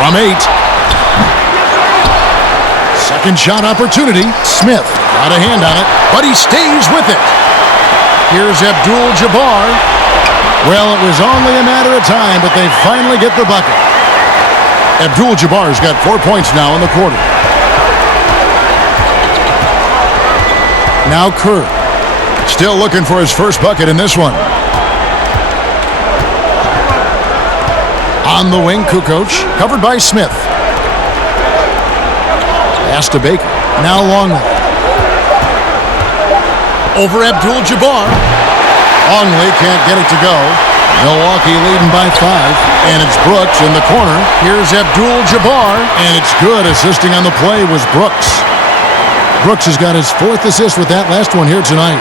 From 8. Second shot opportunity. Smith got a hand on it, but he stays with it. Here's Abdul-Jabbar. Well, it was only a matter of time, but they finally get the bucket. Abdul-Jabbar's got 4 points now in the quarter. Now Kerr. Still looking for his first bucket in this one. On the wing, Kukoc. Covered by Smith. Pass to Baker. Now Longley. Over Abdul-Jabbar. Longley can't get it to go. Milwaukee leading by 5. And it's Brooks in the corner. Here's Abdul-Jabbar. And it's good. Assisting on the play was Brooks. Brooks has got his 4th assist with that last one here tonight.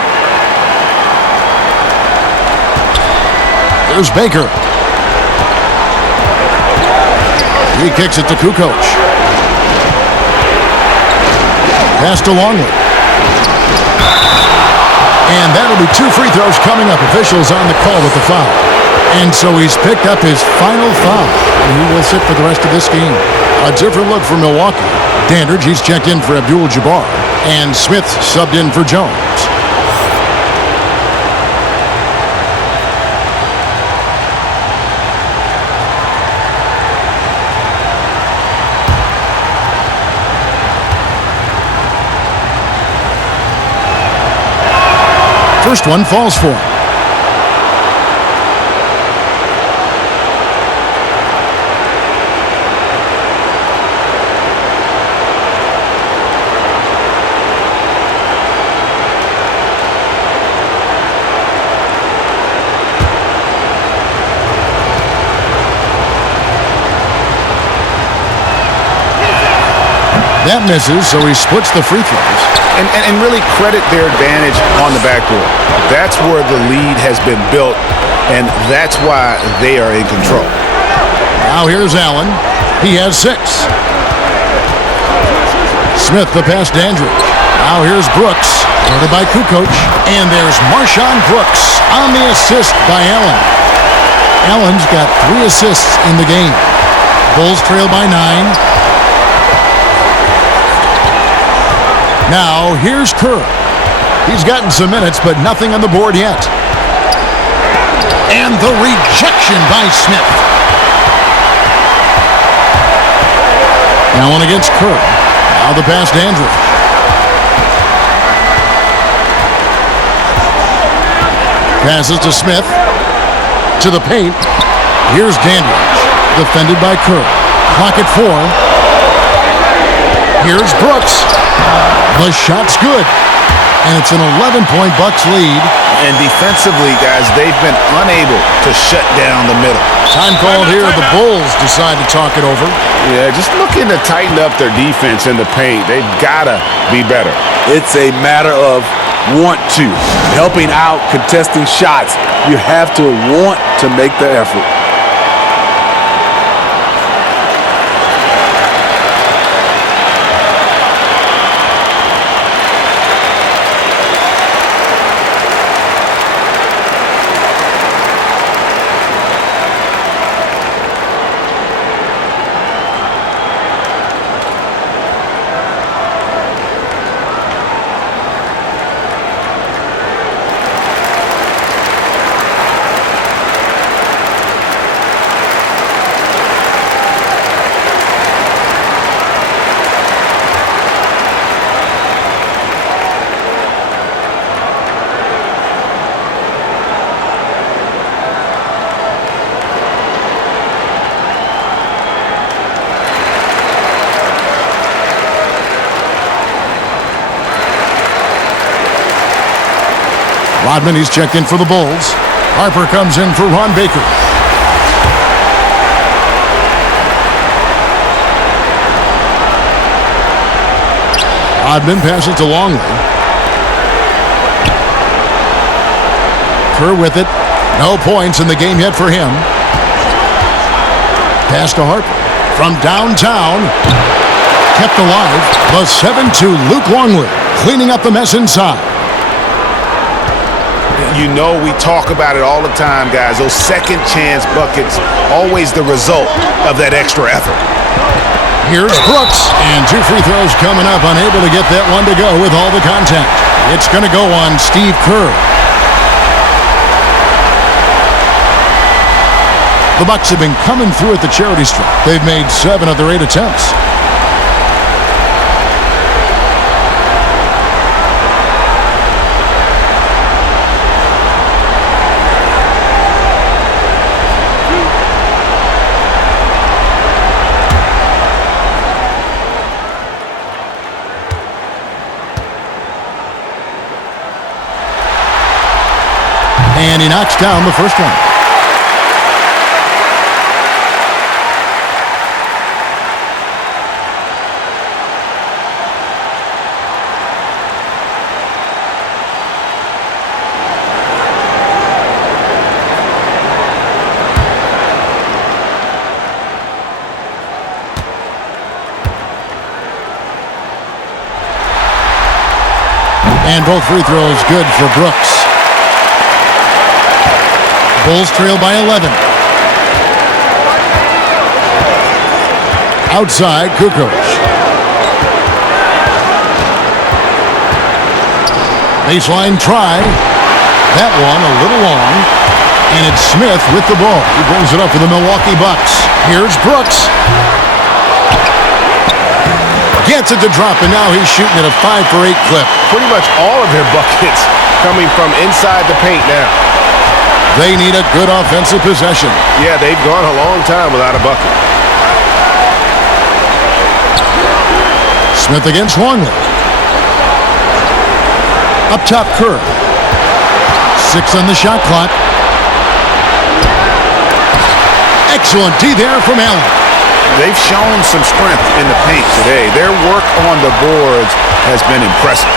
There's Baker. He kicks it to Kukoc. Pass to Longley. And that'll be 2 free throws coming up. Officials on the call with the foul. And so he's picked up his final foul. And he will sit for the rest of this game. A different look for Milwaukee. Dandridge, he's checked in for Abdul-Jabbar. And Smith subbed in for Jones. First one falls for him. That misses, so he splits the free throws. And really credit their advantage on the backboard. That's where the lead has been built, and that's why they are in control. Now here's Allen. He has 6. Smith the pass to Dandridge. Now here's Brooks. Guarded by Kukoc. And there's Marshawn Brooks on the assist by Allen. Allen's got 3 assists in the game. Bulls trail by 9. Now, here's Kerr. He's gotten some minutes, but nothing on the board yet. And the rejection by Smith. Allen against Kerr. Now the pass to Andrew. Passes to Smith. To the paint. Here's Dandridge. Defended by Kerr. Clock at 4. Here's Brooks. The shot's good. And it's an 11-point Bucks lead. And defensively, guys, they've been unable to shut down the middle. Time called here. The Bulls decide to talk it over. Yeah, just looking to tighten up their defense in the paint. They've got to be better. It's a matter of want to. Helping out, contesting shots. You have to want to make the effort. Rodman, he's checked in for the Bulls. Harper comes in for Ron Baker. Rodman passes to Longley. Kerr with it. No points in the game yet for him. Pass to Harper. From downtown. Kept alive. The 7-2 Luke Longley cleaning up the mess inside. You know we talk about it all the time, guys. Those second chance buckets, always the result of that extra effort. Here's Brooks, and 2 free throws coming up, unable to get that one to go with all the contact. It's going to go on Steve Kerr. The Bucks have been coming through at the charity stripe. They've made 7 of their 8 attempts. And he knocks down the first one. And both free throws good for Brooks. Bulls trail by 11. Outside, Kukoc. Baseline try. That one a little long. And it's Smith with the ball. He brings it up for the Milwaukee Bucks. Here's Brooks. Gets it to drop, and now he's shooting at a 5 for 8 clip. Pretty much all of their buckets coming from inside the paint now. They need a good offensive possession. Yeah, they've gone a long time without a bucket. Smith against Longley. Up top, Kerr. 6 on the shot clock. Excellent D there from Allen. They've shown some strength in the paint today. Their work on the boards has been impressive.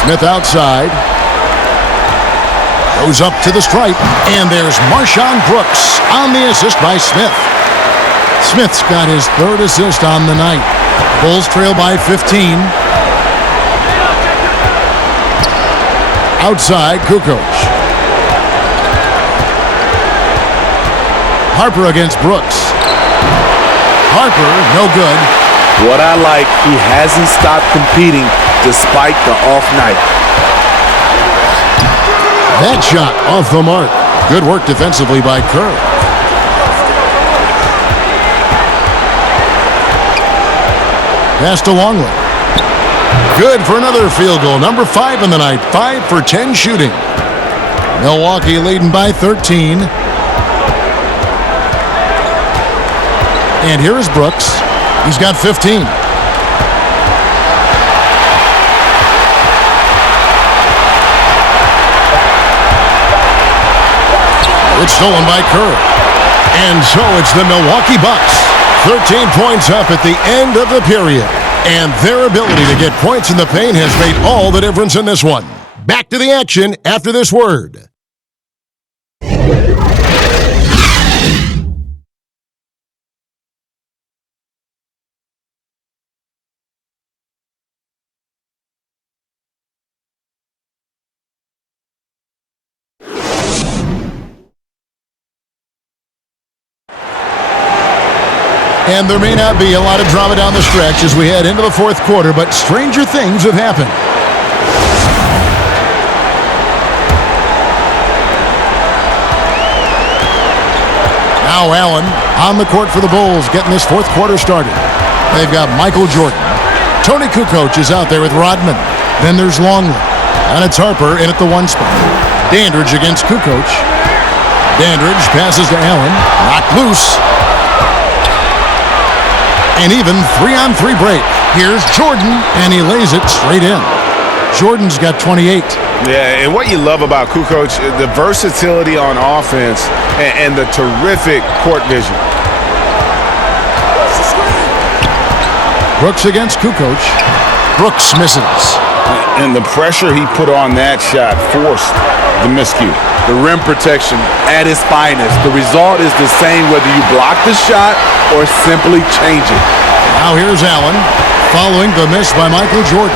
Smith outside. Goes up to the stripe. And there's Marshawn Brooks on the assist by Smith. Smith's got his 3rd assist on the night. Bulls trail by 15. Outside, Kukoc. Harper against Brooks. Harper, no good. What I like, he hasn't stopped competing despite the off night. That shot off the mark. Good work defensively by Kerr. Pass to Longley. Good for another field goal. Number 5 in the night. 5 for 10 shooting. Milwaukee leading by 13. And here is Brooks. He's got 15. It's stolen by Kerr. And so it's the Milwaukee Bucks. 13 points up at the end of the period. And their ability to get points in the paint has made all the difference in this one. Back to the action after this word. And there may not be a lot of drama down the stretch as we head into the fourth quarter, but stranger things have happened. Now Allen on the court for the Bulls, getting this fourth quarter started. They've got Michael Jordan. Tony Kukoc is out there with Rodman. Then there's Longley. And it's Harper in at the one spot. Dandridge against Kukoc. Dandridge passes to Allen. Knocked loose. And even 3-on-3 break. Here's Jordan, and he lays it straight in. Jordan's got 28. Yeah, and what you love about Kukoc, the versatility on offense and the terrific court vision. Brooks against Kukoc. Brooks misses. And the pressure he put on that shot forced the miscue. The rim protection at its finest. The result is the same whether you block the shot or simply change it. Now here's Allen, following the miss by Michael Jordan.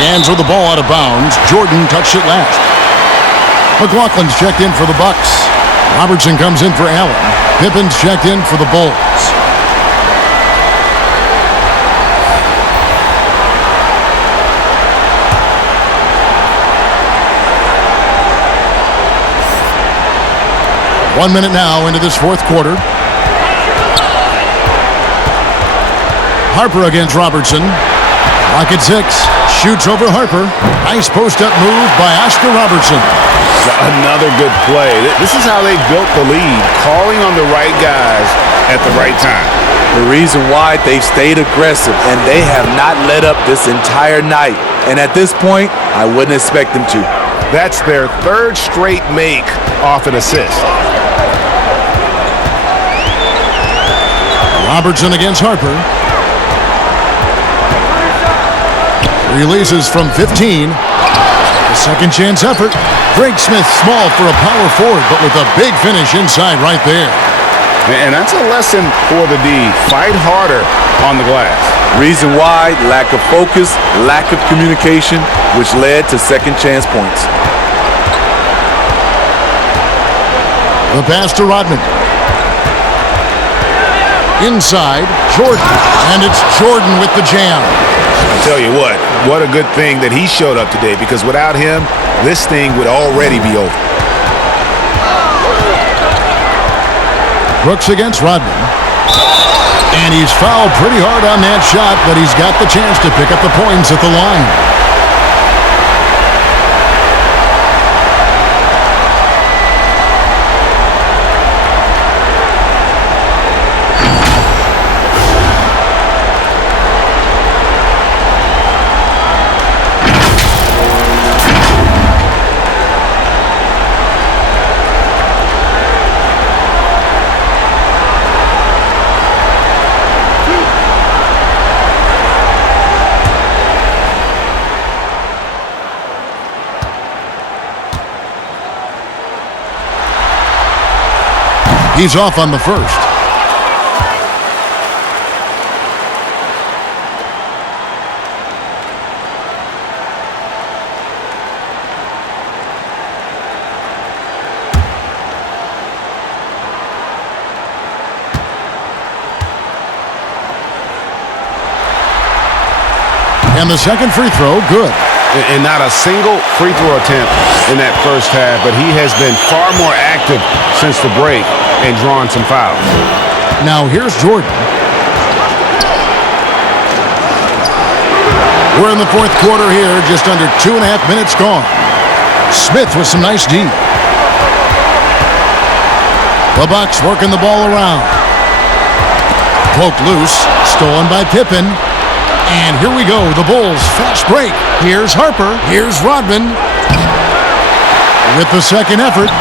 Hands with the ball out of bounds. Jordan touched it last. McLaughlin's checked in for the Bucks. Robertson comes in for Allen. Pippen's checked in for the Bulls. One minute now into this fourth quarter. Harper against Robertson. Clock at 6. Shoots over Harper. Nice post-up move by Oscar Robertson. Another good play. This is how they built the lead, calling on the right guys at the right time. The reason why they've stayed aggressive, and they have not let up this entire night. And at this point, I wouldn't expect them to. That's their third straight make off an assist. Robertson against Harper. Releases from 15. A second chance effort. Greg Smith small for a power forward, but with a big finish inside right there. And that's a lesson for the D. Fight harder on the glass. Reason why, lack of focus, lack of communication, which led to second chance points. The pass to Rodman. Inside, Jordan. And it's Jordan with the jam. I tell you what a good thing that he showed up today, because without him, this thing would already be over. Brooks against Rodman. And he's fouled pretty hard on that shot, but he's got the chance to pick up the points at the line. He's off on the first. And the second free throw, good. And not a single free throw attempt in that first half, but he has been far more active since the break and drawn some fouls. Now here's Jordan. We're in the fourth quarter here, just under 2.5 minutes gone. Smith with some nice D. The Bucks working the ball around. Poked loose, stolen by Pippen. And here we go, the Bulls fast break. Here's Harper, here's Rodman. with the second effort.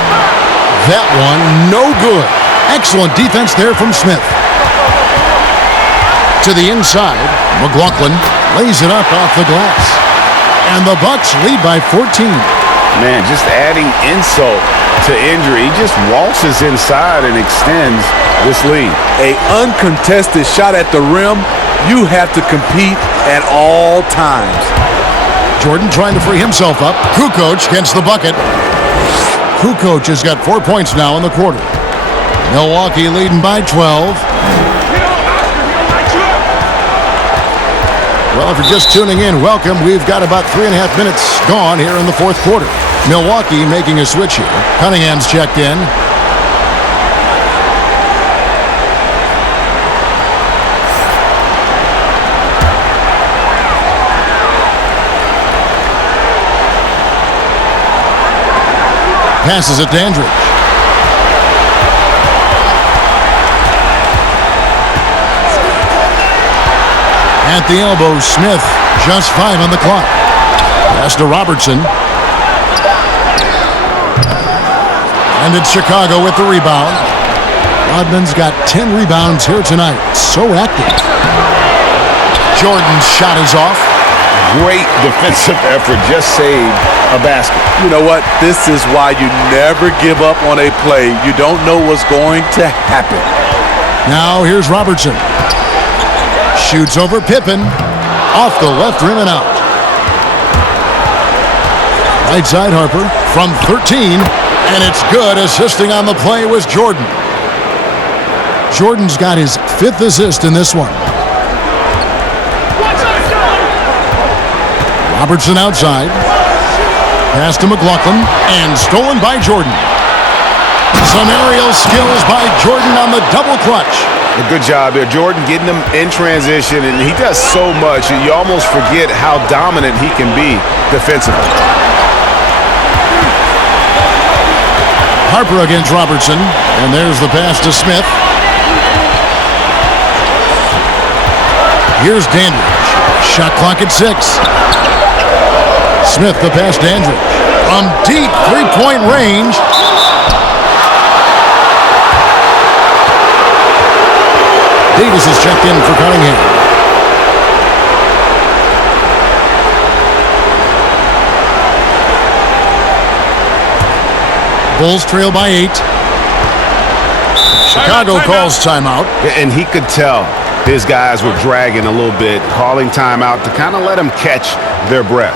That one, no good. Excellent defense there from Smith. To the inside, McLaughlin lays it up off the glass. And the Bucks lead by 14. Man, just adding insult to injury. He just waltzes inside and extends this lead. A uncontested shot at the rim, you have to compete at all times. Jordan trying to free himself up. Kukoc gets the bucket. Kukoc has got 4 points now in the quarter. Milwaukee leading by 12. Well, if you're just tuning in, welcome. We've got about 3.5 minutes gone here in the fourth quarter. Milwaukee making a switch here. Cunningham's checked in. Passes it to Dandridge. At the elbow, Smith, just 5 on the clock. Pass to Robertson. And it's Chicago with the rebound. Rodman's got 10 rebounds here tonight. So active. Jordan's shot is off. Great defensive effort. Just saved a basket. You know what? This is why you never give up on a play. You don't know what's going to happen. Now here's Robertson. Shoots over Pippen. Off the left rim and out. Right side Harper from 13. And it's good. Assisting on the play was Jordan. Jordan's got his 5th assist in this one. Robertson outside. Pass to McLaughlin. And stolen by Jordan. Some aerial skills by Jordan on the double clutch. A good job there. Jordan getting them in transition, and he does so much. You almost forget how dominant he can be defensively. Harper against Robertson. And there's the pass to Smith. Here's Dandridge. Shot clock at 6. Smith the pass to Dandridge. From deep three-point range. Davis is checked in for Cunningham. Bulls trail by 8. Chicago calls timeout. And he could tell his guys were dragging a little bit, calling timeout to kind of let them catch their breath.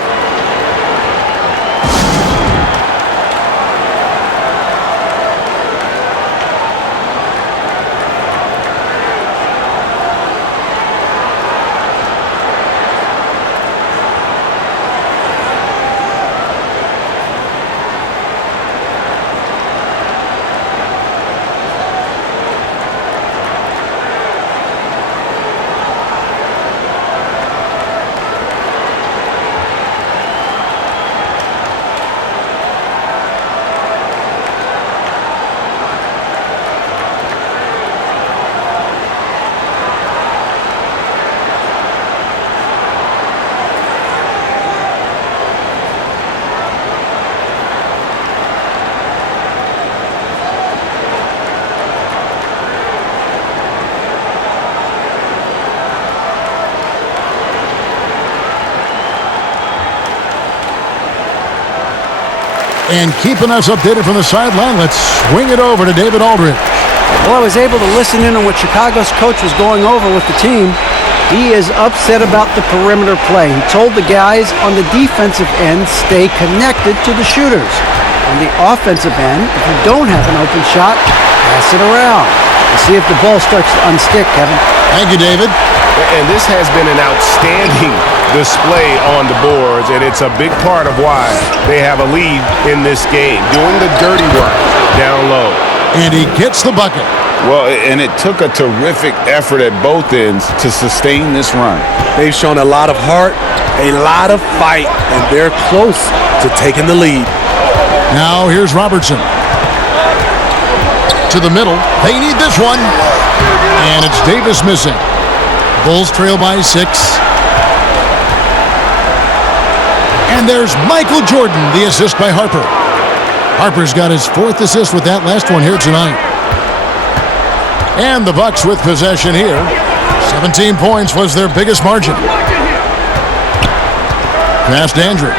And keeping us updated from the sideline, let's swing it over to David Aldridge. Well, I was able to listen in on what Chicago's coach was going over with the team. He is upset about the perimeter play. He told the guys on the defensive end, stay connected to the shooters. On the offensive end, if you don't have an open shot, pass it around. And see if the ball starts to unstick, Kevin. Thank you, David. And this has been an outstanding display on the boards, and it's a big part of why they have a lead in this game, doing the dirty work down low. And he gets the bucket. Well, and it took a terrific effort at both ends to sustain this run. They've shown a lot of heart, a lot of fight, and they're close to taking the lead. Now here's Robertson. To the middle. They need this one. And it's Davis missing. Bulls trail by 6. And there's Michael Jordan, the assist by Harper. Harper's got his 4th assist with that last one here tonight. And the Bucks with possession here. 17 points was their biggest margin. Pass Dandridge.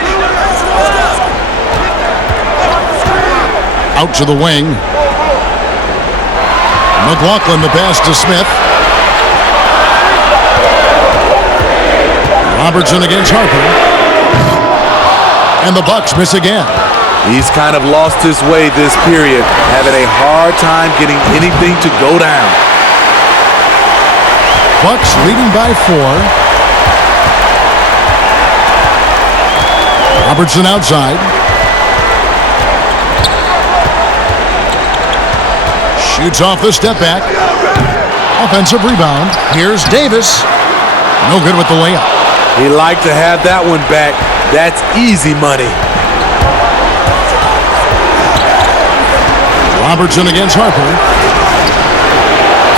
Out to the wing. McLaughlin the pass to Smith. Robertson against Harper. And the Bucks miss again. He's kind of lost his way this period, having a hard time getting anything to go down. Bucks leading by 4. Robertson outside. Shoots off the step back. Offensive rebound. Here's Davis. No good with the layup. He'd like to have that one back. That's easy money. Robertson against Harper.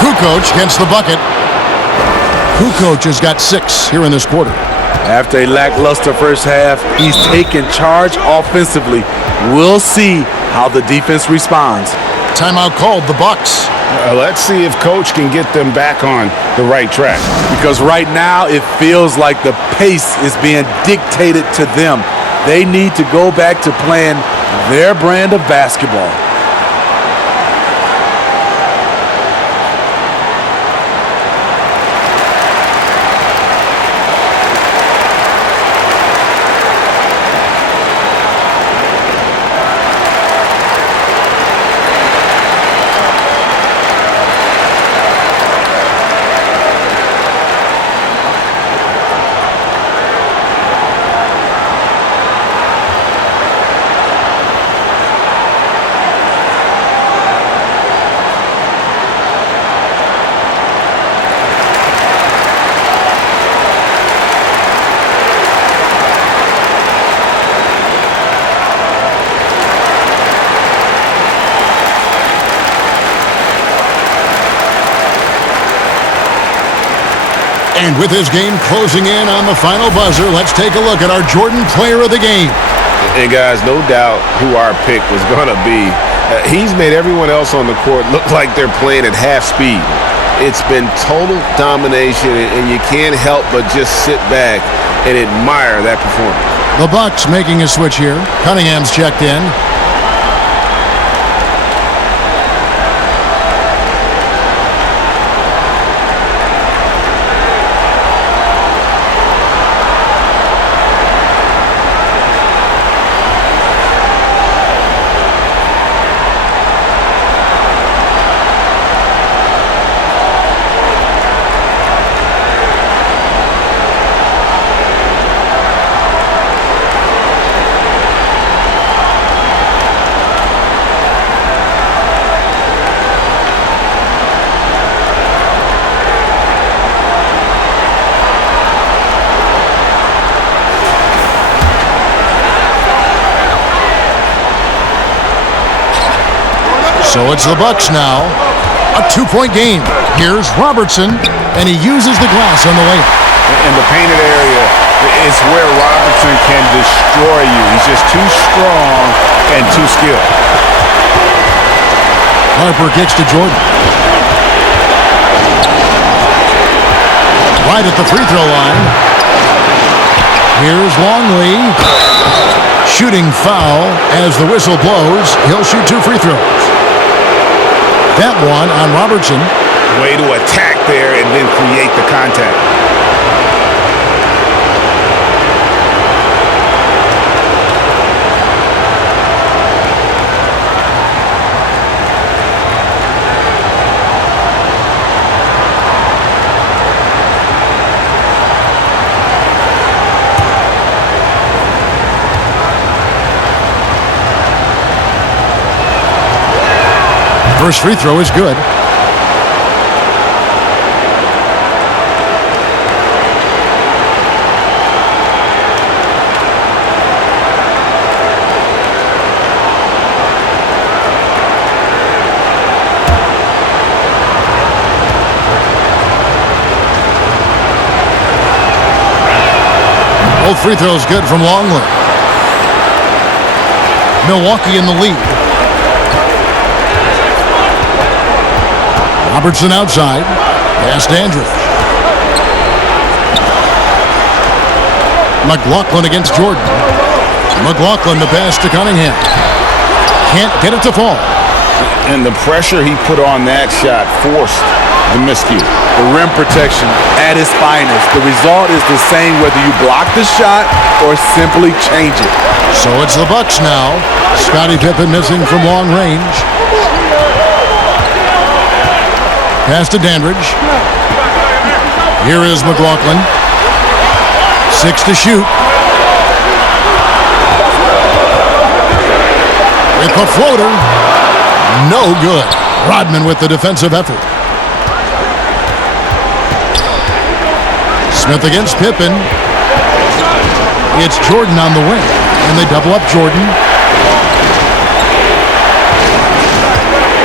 Kukoc gets the bucket. Kukoc has got 6 here in this quarter. After a lackluster first half, he's taken charge offensively. We'll see how the defense responds. Timeout called, the Bucks. Let's see if Coach can get them back on the right track. Because right now it feels like the pace is being dictated to them. They need to go back to playing their brand of basketball. And with his game closing in on the final buzzer, let's take a look at our Jordan Player of the Game. And guys, no doubt who our pick was going to be. He's made everyone else on the court look like they're playing at half speed. It's been total domination, and you can't help but just sit back and admire that performance. The Bucks making a switch here. Cunningham's checked in. So it's the Bucks now. A 2-point game. Here's Robertson, and he uses the glass on the layup. In the painted area is where Robertson can destroy you. He's just too strong and too skilled. Harper kicks to Jordan. Right at the free throw line. Here's Longley. Shooting foul as the whistle blows. He'll shoot 2 free throws. That one on Robertson. Way to attack there and then create the contact. First free throw is good. Both free throws good from Longley. Milwaukee in the lead. Robertson outside. Pass Dandridge. McLaughlin against Jordan. McLaughlin the pass to Cunningham. Can't get it to fall. And the pressure he put on that shot forced the miscue. The rim protection at its finest. The result is the same whether you block the shot or simply change it. So it's the Bucks now. Scottie Pippen missing from long range. Pass to Dandridge. Here is McLaughlin. 6 to shoot. With the floater. No good. Rodman with the defensive effort. Smith against Pippen. It's Jordan on the wing. And they double up Jordan.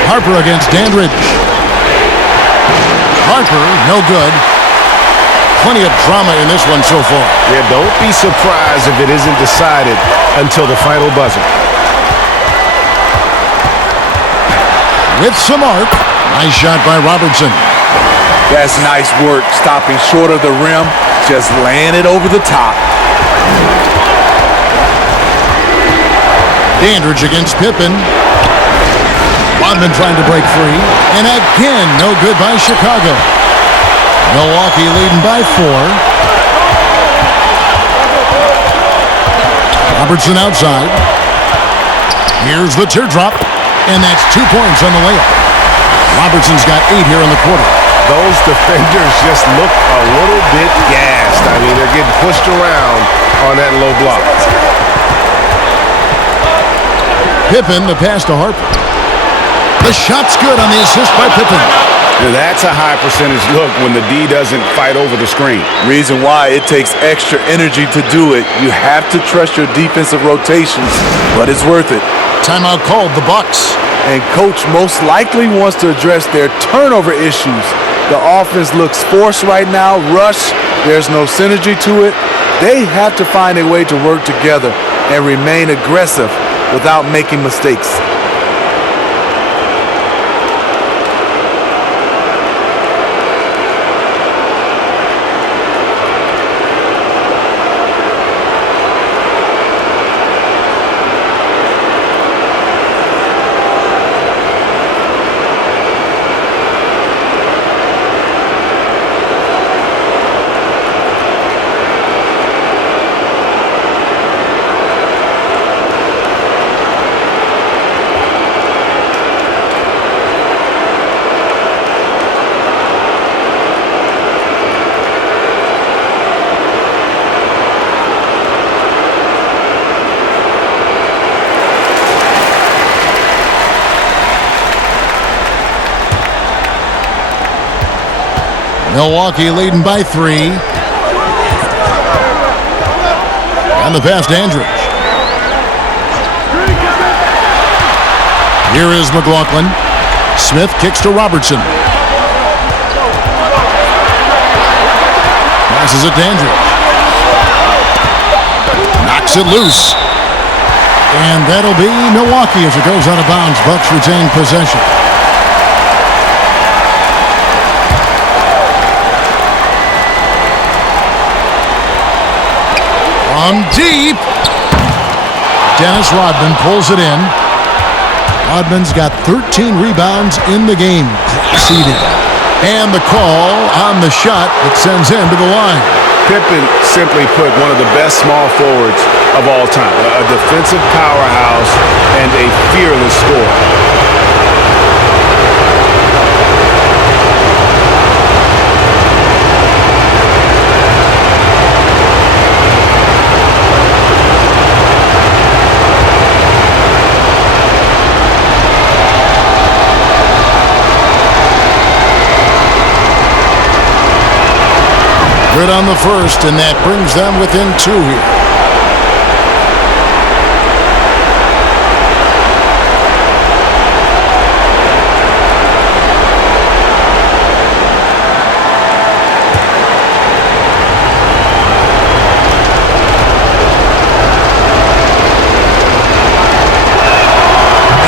Harper against Dandridge. Harper, no good. Plenty of drama in this one so far. Yeah, don't be surprised if it isn't decided until the final buzzer. With some arc. Nice shot by Robertson. That's nice work, stopping short of the rim, just laying it over the top. Dandridge against Pippen. Rodman trying to break free. And again, no good by Chicago. Milwaukee leading by 4. Robertson outside. Here's the teardrop. And that's 2 points on the layup. Robertson's got 8 here in the quarter. Those defenders just look a little bit gassed. I mean, they're getting pushed around on that low block. Pippen, the pass to Harper. The shot's good on the assist by Pippen. Now that's a high percentage look when the D doesn't fight over the screen. Reason why it takes extra energy to do it. You have to trust your defensive rotations, but it's worth it. Timeout called, the Bucks. And coach most likely wants to address their turnover issues. The offense looks forced right now, rush. There's no synergy to it. They have to find a way to work together and remain aggressive without making mistakes. Milwaukee leading by 3. And the pass to Dandridge. Here is McLaughlin. Smith kicks to Robertson. Passes it Dandridge. Knocks it loose. And that'll be Milwaukee as it goes out of bounds. Bucks retain possession. From deep. Dennis Rodman pulls it in. Rodman's got 13 rebounds in the game. Seeded. And the call on the shot that sends him to the line. Pippen simply put one of the best small forwards of all time. A defensive powerhouse and a fearless scorer. Good on the first, and that brings them within 2 here.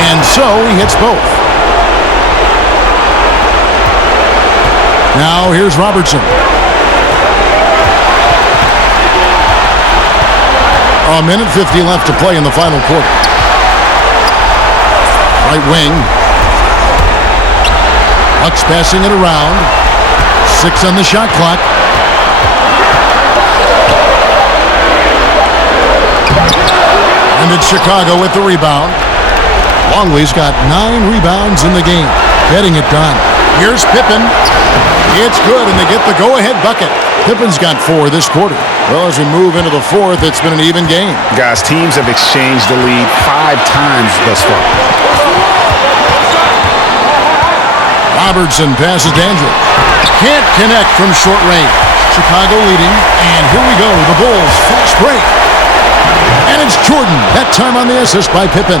And so he hits both. Now here's Robertson. A minute 50 left to play in the final quarter. Right wing. Bucks passing it around. 6 on the shot clock. And it's Chicago with the rebound. Longley's got 9 rebounds in the game. Getting it done. Here's Pippen. It's good, and they get the go-ahead bucket. Pippen's got 4 this quarter. Well, as we move into the fourth, it's been an even game. Guys, teams have exchanged the lead 5 times thus far. Robertson passes to Andrews. Can't connect from short range. Chicago leading, and here we go. The Bulls fast break. And it's Jordan, that time on the assist by Pippen.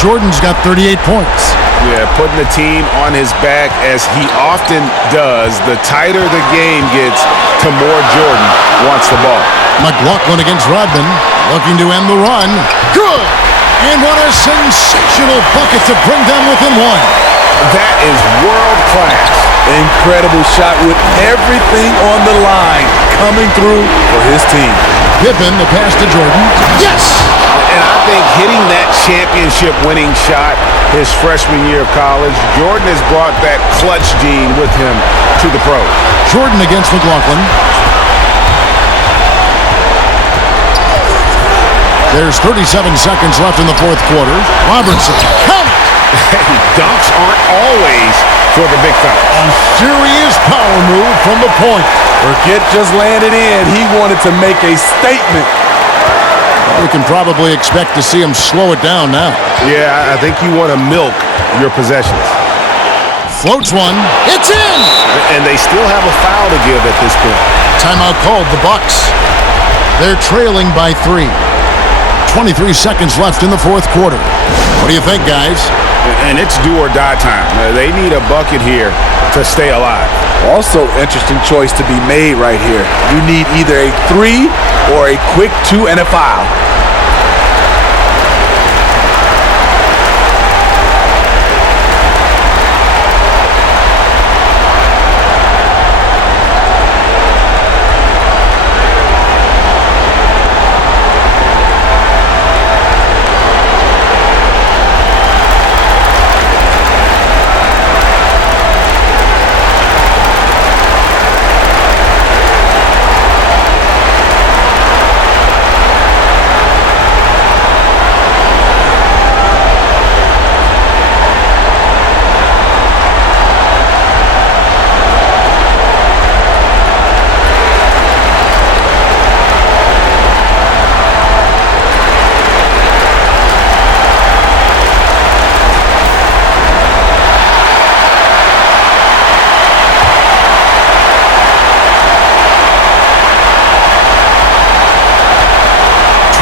Jordan's got 38 points. Yeah, putting the team on his back as he often does. The tighter the game gets, the more Jordan wants the ball. McLaughlin against Rodman, looking to end the run. Good! And what a sensational bucket to bring them within 1. That is world class. Incredible shot with everything on the line coming through for his team. Pippen, the pass to Jordan. Yes! And I think hitting that championship-winning shot his freshman year of college, Jordan has brought that clutch gene with him to the pros. Jordan against McLaughlin. There's 37 seconds left in the fourth quarter. Robertson, count! Dunks aren't always for the big fella. A serious power move from the point. Burkett just landed in. He wanted to make a statement. We can probably expect to see him slow it down now. Yeah, I think you want to milk your possessions. Floats one. It's in! And they still have a foul to give at this point. Timeout called, the Bucks. They're trailing by 3. 23 seconds left in the fourth quarter. What do you think, guys? And it's do or die time. They need a bucket here to stay alive. Also, interesting choice to be made right here. You need either a 3 or a quick 2 and a foul.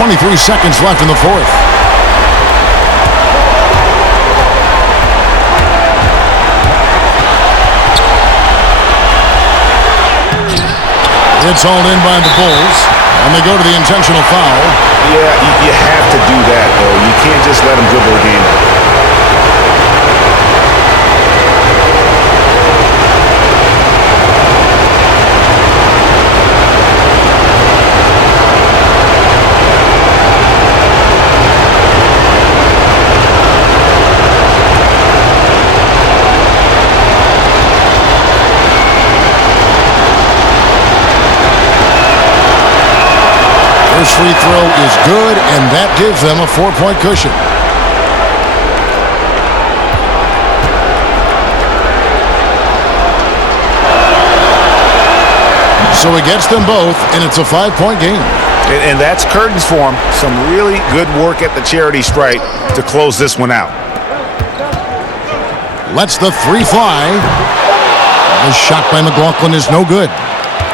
.23 seconds left in the fourth. It's hauled in by the Bulls, and they go to the intentional foul. Yeah, you have to do that, though. You can't just let them dribble the game. First free throw is good, and that gives them a 4-point cushion. So he gets them both, and it's a 5-point game. And that's curtains for him. Some really good work at the charity stripe to close this one out. Lets the 3 fly. The shot by McLaughlin is no good.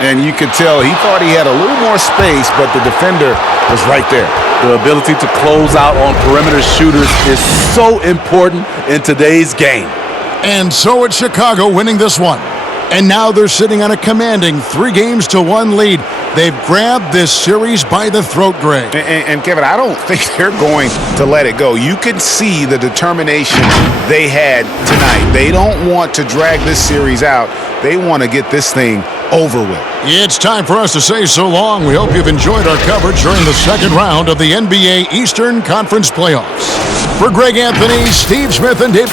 And you could tell he thought he had a little more space, but the defender was right there. The ability to close out on perimeter shooters is so important in today's game. And so it's Chicago winning this one. And now they're sitting on a commanding 3-1 lead. They've grabbed this series by the throat, Greg. And Kevin, I don't think they're going to let it go. You can see the determination they had tonight. They don't want to drag this series out. They want to get this thing over with. It's time for us to say so long. We hope you've enjoyed our coverage during the second round of the NBA Eastern Conference Playoffs. For Greg Anthony, Steve Smith, and Dave...